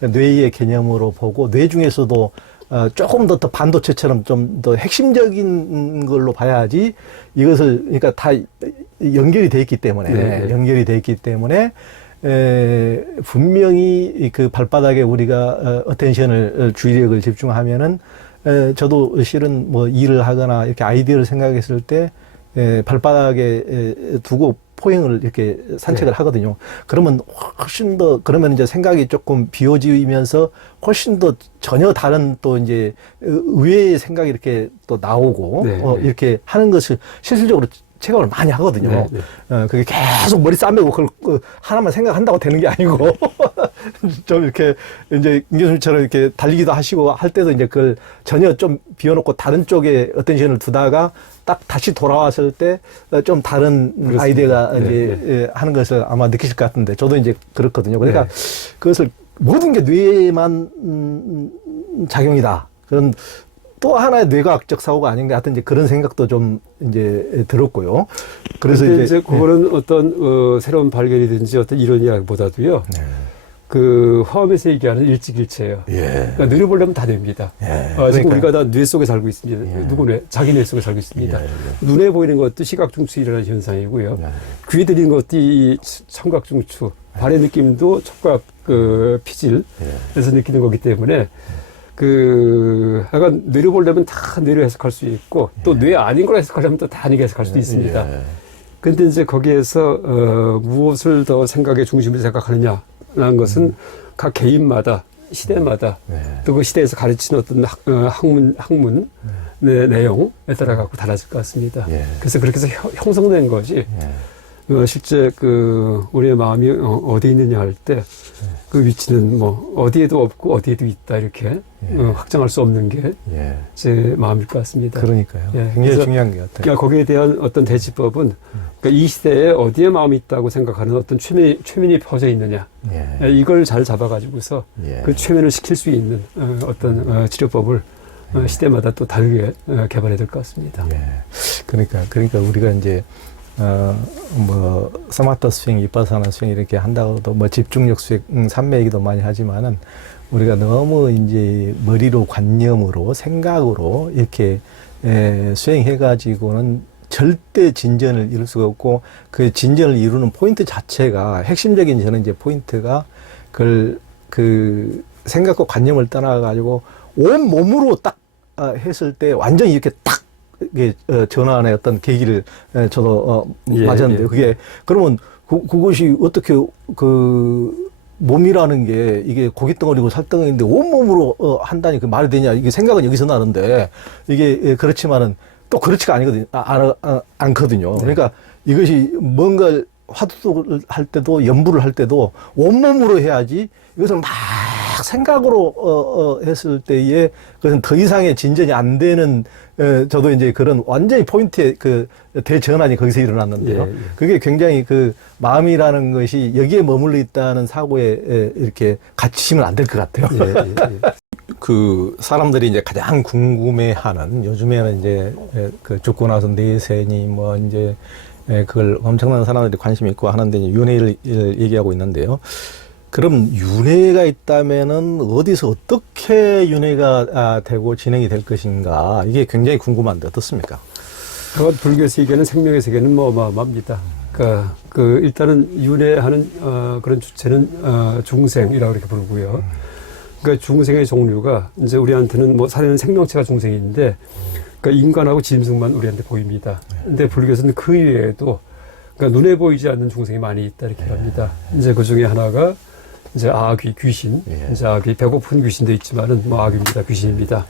뇌의 개념으로 보고 뇌 중에서도 조금 더 반도체처럼 좀 더 핵심적인 걸로 봐야지 이것을 그러니까 다 연결이 돼 있기 때문에 분명히 발바닥에 우리가 어텐션을 주의력을 집중하면은 저도 실은 뭐 일을 하거나 이렇게 아이디어를 생각했을 때 발바닥에 두고 포행을 이렇게 산책을 하거든요. 그러면 훨씬 더 그러면 이제 생각이 조금 비워지면서 훨씬 더 전혀 다른 또 이제 의외의 생각이 이렇게 또 나오고 이렇게 하는 것을 실질적으로 체감을 많이 하거든요. 그게 계속 머리 싸매고 그걸 하나만 생각한다고 되는 게 아니고 좀 이렇게 이제 김 교수님처럼 이렇게 달리기도 하시고 할 때도 이제 그걸 전혀 좀 비워놓고 다른 쪽에 어텐션을 두다가 딱 다시 돌아왔을 때 좀 다른 그렇습니다. 아이디어가 이제 하는 것을 아마 느끼실 것 같은데 저도 이제 그렇거든요. 그러니까 그것을 모든 게 뇌에만 작용이다. 그런 또 하나의 뇌과학적 사고가 아닌가 하여튼 이제 그런 생각도 좀 이제 들었고요. 그래서 이제 그거는 어떤 새로운 발견이든지 어떤 이론이라기보다도요. 화엄에서 얘기하는 일찍일체예요. 그러니까 뇌를 보려면 다 뇌입니다. 지금 우리가 다 뇌 속에 살고 있습니다. 누구 뇌? 자기 뇌 속에 살고 있습니다. 눈에 보이는 것도 시각중추이라는 현상이고요. 귀에 들리는 것도 이 청각중추, 발의 느낌도 촉각 피질에서 느끼는 거기 때문에 약간 뇌를 보려면 다 뇌로 해석할 수 있고, 또 뇌 아닌 걸 해석하려면 또 다 아니게 해석할 수도 있습니다. 근데 이제 거기에서, 무엇을 더 생각의 중심으로 생각하느냐라는 것은 각 개인마다, 시대마다, 또 그 시대에서 가르치는 어떤 학문, 내용에 따라 갖고 달라질 것 같습니다. 그래서 그렇게 해서 형성된 것이, 실제 우리의 마음이 어디 있느냐 할 때 그 위치는 뭐 어디에도 없고 어디에도 있다 이렇게 확정할 수 없는 게 제 마음일 것 같습니다. 그러니까요. 굉장히 중요한 것 같아요. 그러니까 거기에 대한 어떤 대지법은 그러니까 이 시대에 어디에 마음이 있다고 생각하는 어떤 최면이 퍼져 있느냐 이걸 잘 잡아가지고서 그 최면을 시킬 수 있는 어떤 치료법을 시대마다 또 다르게 개발해야 될 것 같습니다. 그러니까 우리가 이제 사마타 수행, 이빠사나 수행 이렇게 한다고도 집중력 수행, 삼매 얘기도 많이 하지만은 우리가 너무 이제 머리로 관념으로 생각으로 이렇게 수행해가지고는 절대 진전을 이룰 수가 없고 그 진전을 이루는 포인트 자체가 핵심적인 저는 이제 포인트가 그걸 그 생각과 관념을 떠나가지고 온 몸으로 딱 했을 때 완전히 이렇게 딱 이게 전환의 어떤 계기를 저도 맞았는데요. 예. 그게 그러면 그것이 어떻게 그 몸이라는 게 이게 고깃덩어리고 살덩어리인데 온몸으로 한다니 그 말이 되냐. 이게 생각은 여기서 나는데 이게 그렇지만은 또 그렇지가 아니거든요. 않거든요. 네. 그러니까 이것이 뭔가 화두를 할 때도 연부를 할 때도 온몸으로 해야지 이것을 막 생각으로 했을 때에 그것은 더 이상의 진전이 안 되는 저도 이제 그런 완전히 포인트의 그 대전환이 거기서 일어났는데요. 예, 예. 그게 굉장히 그 마음이라는 것이 여기에 머물러 있다는 사고에 이렇게 갇히면 안 될 것 같아요. 예, 예. 그 사람들이 이제 가장 궁금해하는 요즘에는 이제 그 죽고 나서 내세니 뭐 이제 그걸 엄청난 사람들이 관심이 있고 하는데 이제 윤회를 얘기하고 있는데요. 그럼 윤회가 있다면은 어디서 어떻게 윤회가 되고 진행이 될 것인가 이게 굉장히 궁금한데 어떻습니까? 불교 세계는 생명의 세계는 뭐 어마어마합니다. 그러니까 그 일단은 윤회하는 그런 주체는 중생이라고 이렇게 부르고요. 그러니까 중생의 종류가 이제 우리한테는 뭐 살아있는 생명체가 중생인데, 그러니까 인간하고 짐승만 우리한테 보입니다. 근데 불교에서는 그 이외에도 그러니까 눈에 보이지 않는 중생이 많이 있다 이렇게 합니다. 이제 그 중에 하나가 이제 아귀, 귀신. 이제 아귀, 배고픈 귀신도 있지만은 뭐 아귀입니다, 귀신입니다.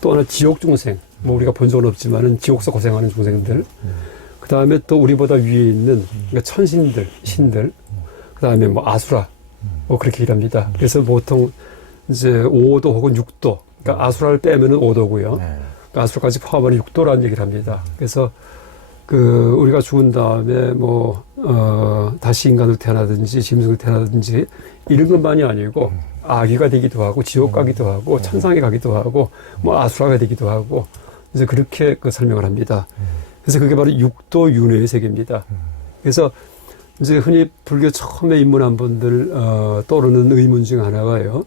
또 하나 지옥 중생. 뭐 우리가 본 적은 없지만은 지옥서 고생하는 중생들. 그 다음에 또 우리보다 위에 있는 그러니까 천신들, 신들. 그 다음에 뭐 아수라. 뭐 그렇게 일합니다. 그래서 보통 이제 5도 혹은 6도. 그러니까 아수라를 빼면은 5도고요. 그러니까 아수라까지 포함하는 6도라는 얘기를 합니다. 그래서 그 우리가 죽은 다음에 뭐 다시 인간으로 태어나든지 짐승으로 태어나든지 이런 것만이 아니고 아기가 되기도 하고 지옥 가기도 하고 천상에 가기도 하고 뭐 아수라가 되기도 하고 이제 그렇게 그 설명을 합니다. 그래서 그게 바로 6도 윤회의 세계입니다. 그래서 이제 흔히 불교 처음에 입문한 분들 떠오르는 의문 중 하나가요.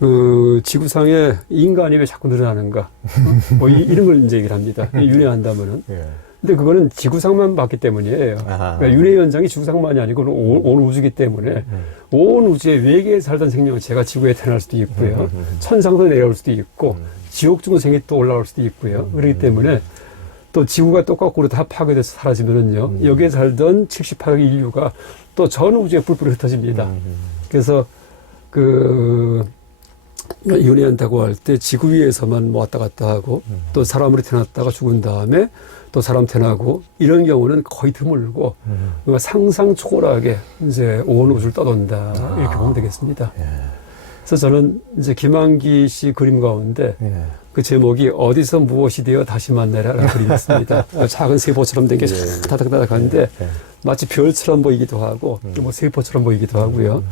그 지구상에 인간이 왜 자꾸 늘어나는가? 뭐 이런 걸 이제 얘기를 합니다. 윤회한다면은. 근데 그거는 지구상만 봤기 때문이에요. 그러니까 윤회 현장이 지구상만이 아니고 온 우주이기 때문에 온 우주의 외계에 살던 생명체가 지구에 태어날 수도 있고요. 천상도 내려올 수도 있고 지옥 중생이 또 올라올 수도 있고요. 그렇기 때문에 또 지구가 똑같고 다 파괴돼서 사라지면은요. 여기에 살던 78억 인류가 또 전 우주에 뿔뿔이 흩어집니다. 그래서 그 윤회한다고 할 때 지구 위에서만 뭐 왔다 갔다 하고 또 사람으로 태어났다가 죽은 다음에 또 사람 태어나고 이런 경우는 거의 드물고 그러니까 상상 초월하게 이제 온 우주를 떠돈다 이렇게 보면 되겠습니다. 그래서 저는 이제 김한기 씨 그림 가운데 그 제목이 어디서 무엇이 되어 다시 만나라라는 그림이 있습니다. 작은 세포처럼 된 게 다닥다닥하는데 마치 별처럼 보이기도 하고 뭐 세포처럼 보이기도 하고요.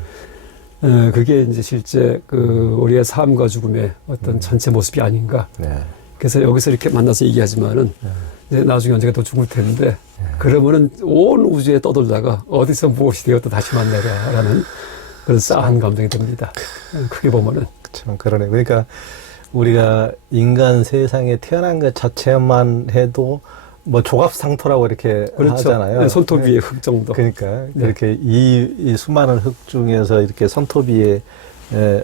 그게 이제 실제 그 우리의 삶과 죽음의 어떤 전체 모습이 아닌가. 그래서 여기서 이렇게 만나서 얘기하지만은 이제 나중에 언젠가 또 죽을 텐데 그러면은 온 우주에 떠돌다가 어디서 무엇이 되어도 다시 만나라라는 그런 싸한 감정이 듭니다. 크게 보면은. 참 그러네. 그러니까 우리가 인간 세상에 태어난 것 자체만 해도 뭐 조갑상토라고 이렇게 그렇죠. 하잖아요. 네, 손톱 위에 흙 정도. 그러니까 이렇게 이 수많은 흙 중에서 이렇게 손톱 위에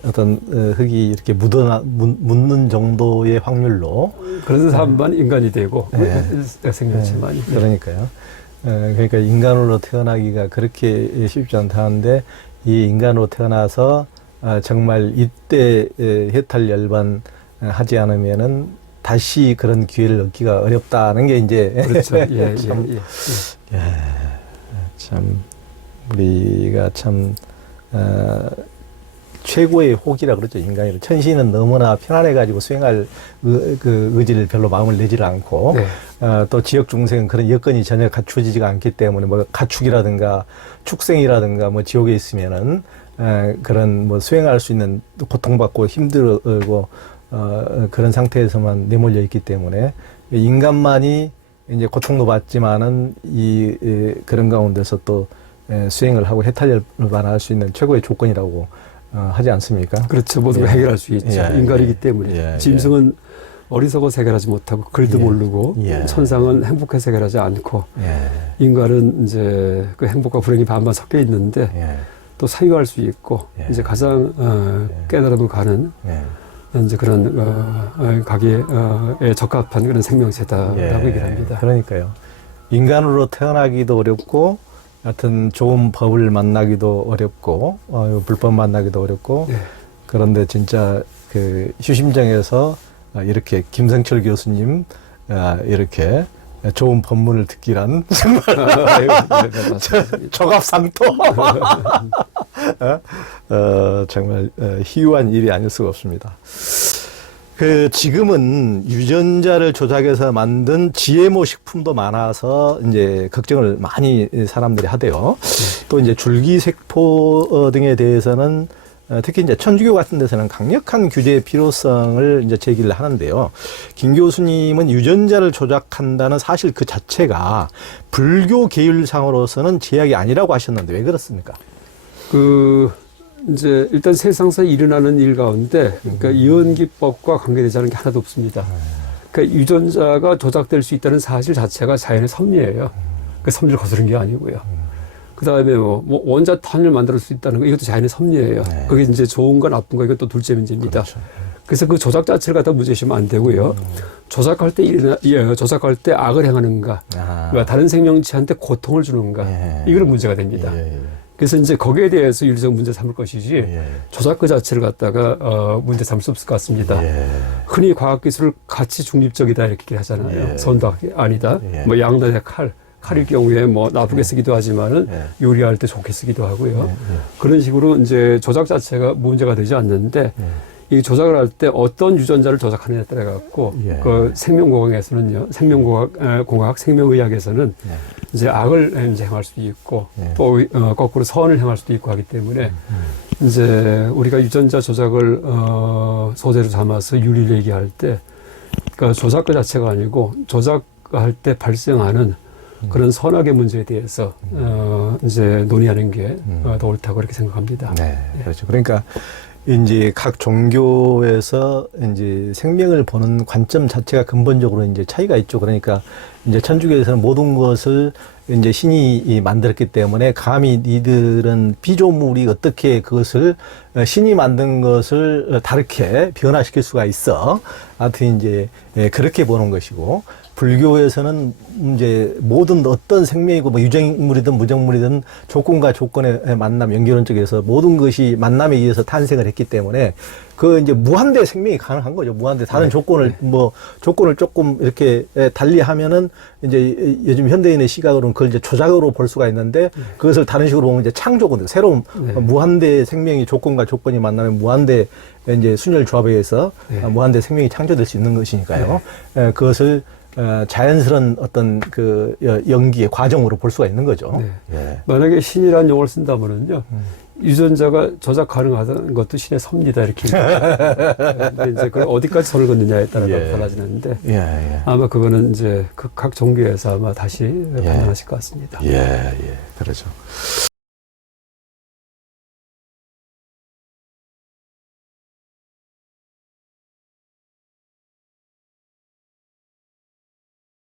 어떤 흙이 이렇게 묻는 정도의 확률로 그런 사람만 인간이 되고 생명체만이. 그러니까요. 그러니까 인간으로 태어나기가 그렇게 쉽지 않다는데 이 인간으로 태어나서 정말 이때 해탈열반 하지 않으면은 다시 그런 기회를 얻기가 어렵다는 게 이제 그렇죠. 참 우리가 참 최고의 호기라 그러죠. 인간이 천신은 너무나 편안해가지고 수행할 그 의지를 별로 마음을 내지를 않고 또 지역 중생은 그런 여건이 전혀 갖추어지지가 않기 때문에 뭐 가축이라든가 축생이라든가 뭐 지옥에 있으면은 그런 뭐 수행할 수 있는 고통받고 힘들고 그런 상태에서만 내몰려 있기 때문에 인간만이 이제 고통도 받지만은 그런 가운데서 또 수행을 하고 해탈열반할 수 있는 최고의 조건이라고 하지 않습니까? 그렇죠. 모두가 해결할 수 있죠. 인간이기 때문에. 짐승은 어리석어서 해결하지 못하고 글도 예. 모르고 예. 천상은 행복해서 해결하지 않고 예. 인간은 이제 그 행복과 불행이 반반 섞여 있는데 예. 또 사유할 수 있고 예. 이제 가장 깨달음을 가는 예. 이제 그런 가기에 적합한 그런 생명체다라고 얘기를 합니다. 그러니까요. 인간으로 태어나기도 어렵고, 하여튼 좋은 법을 만나기도 어렵고, 불법 만나기도 어렵고, 예. 그런데 진짜 그 휴심정에서 이렇게 김성철 교수님 이렇게 좋은 법문을 듣기란 정말 저갑상도 정말 희유한 일이 아닐 수가 없습니다. 그 지금은 유전자를 조작해서 만든 GMO 식품도 많아서 이제 걱정을 많이 사람들이 하대요. 또 이제 줄기세포 등에 대해서는 특히 이제 천주교 같은 데서는 강력한 규제의 필요성을 이제 제기를 하는데요. 김 교수님은 유전자를 조작한다는 사실 그 자체가 불교 계율상으로서는 제약이 아니라고 하셨는데 왜 그렇습니까? 이제 일단 세상에서 일어나는 일 가운데 그러니까 이원기법과 관계되지 않은 게 하나도 없습니다. 그러니까 유전자가 조작될 수 있다는 사실 자체가 자연의 섭리예요. 그 섭리를 거스른 게 아니고요. 그 다음에 뭐 원자탄을 만들 수 있다는 거 이것도 자연의 섭리예요. 네. 그게 이제 좋은가 나쁜가 이건 또 둘째 문제입니다. 그렇죠. 그래서 그 조작 자체를 갖다 문제시면 안 되고요. 조작할 때 악을 행하는가, 그러니까 다른 생명체한테 고통을 주는가, 이거는 문제가 됩니다. 그래서 이제 거기에 대해서 윤리적 문제 삼을 것이지 조작 그 자체를 갖다가 문제 삼을 수 없을 것 같습니다. 흔히 과학기술을 가치 중립적이다 이렇게 얘기를 하잖아요. 선도학이 아니다. 뭐 양날의 칼일 경우에 뭐 나쁘게 쓰기도 하지만은 요리할 때 좋게 쓰기도 하고요. 그런 식으로 이제 조작 자체가 문제가 되지 않는데 이 조작을 할 때 어떤 유전자를 조작하느냐에 따라 갖고 그 생명공학에서는요, 생명의학에서는 이제 악을 이제 행할 수도 있고 또 거꾸로 선을 행할 수도 있고 하기 때문에 이제 우리가 유전자 조작을 소재로 삼아서 윤리를 얘기할 때 그러니까 조작 그 자체가 아니고 조작할 때 발생하는 그런 선악의 문제에 대해서 이제 논의하는 게 더 옳다고 그렇게 생각합니다. 네, 그렇죠. 그러니까 이제 각 종교에서 이제 생명을 보는 관점 자체가 근본적으로 이제 차이가 있죠. 그러니까 이제 천주교에서는 모든 것을 이제 신이 만들었기 때문에 감히 니들은 피조물이 어떻게 그것을 신이 만든 것을 다르게 변화시킬 수가 있어. 하여튼 이제 그렇게 보는 것이고, 불교에서는 이제 모든 어떤 생명이고 뭐 유정물이든 무정물이든 조건과 조건의 만남, 연결원 쪽에서 모든 것이 만남에 의해서 탄생을 했기 때문에 그 이제 무한대 생명이 가능한 거죠. 무한대 다른 조건을 조건을 조금 이렇게 달리하면은 이제 요즘 현대인의 시각으로는 그걸 이제 조작으로 볼 수가 있는데 그것을 다른 식으로 보면 이제 창조거든요. 새로운 무한대 생명이 조건과 조건이 만나면 무한대 이제 순열 조합에 의해서 무한대 생명이 창조될 수 있는 것이니까요. 그것을 자연스러운 어떤 그 연기의 과정으로 볼 수가 있는 거죠. 만약에 신이라는 용어를 쓴다면은요, 유전자가 조작 가능하다는 것도 신의 섭리다 이렇게. 근데 이제 그 어디까지 선을 긋느냐에 따라 달라지는데 아마 그거는 이제 각 종교에서 아마 다시 판단하실 것 같습니다. 그렇죠.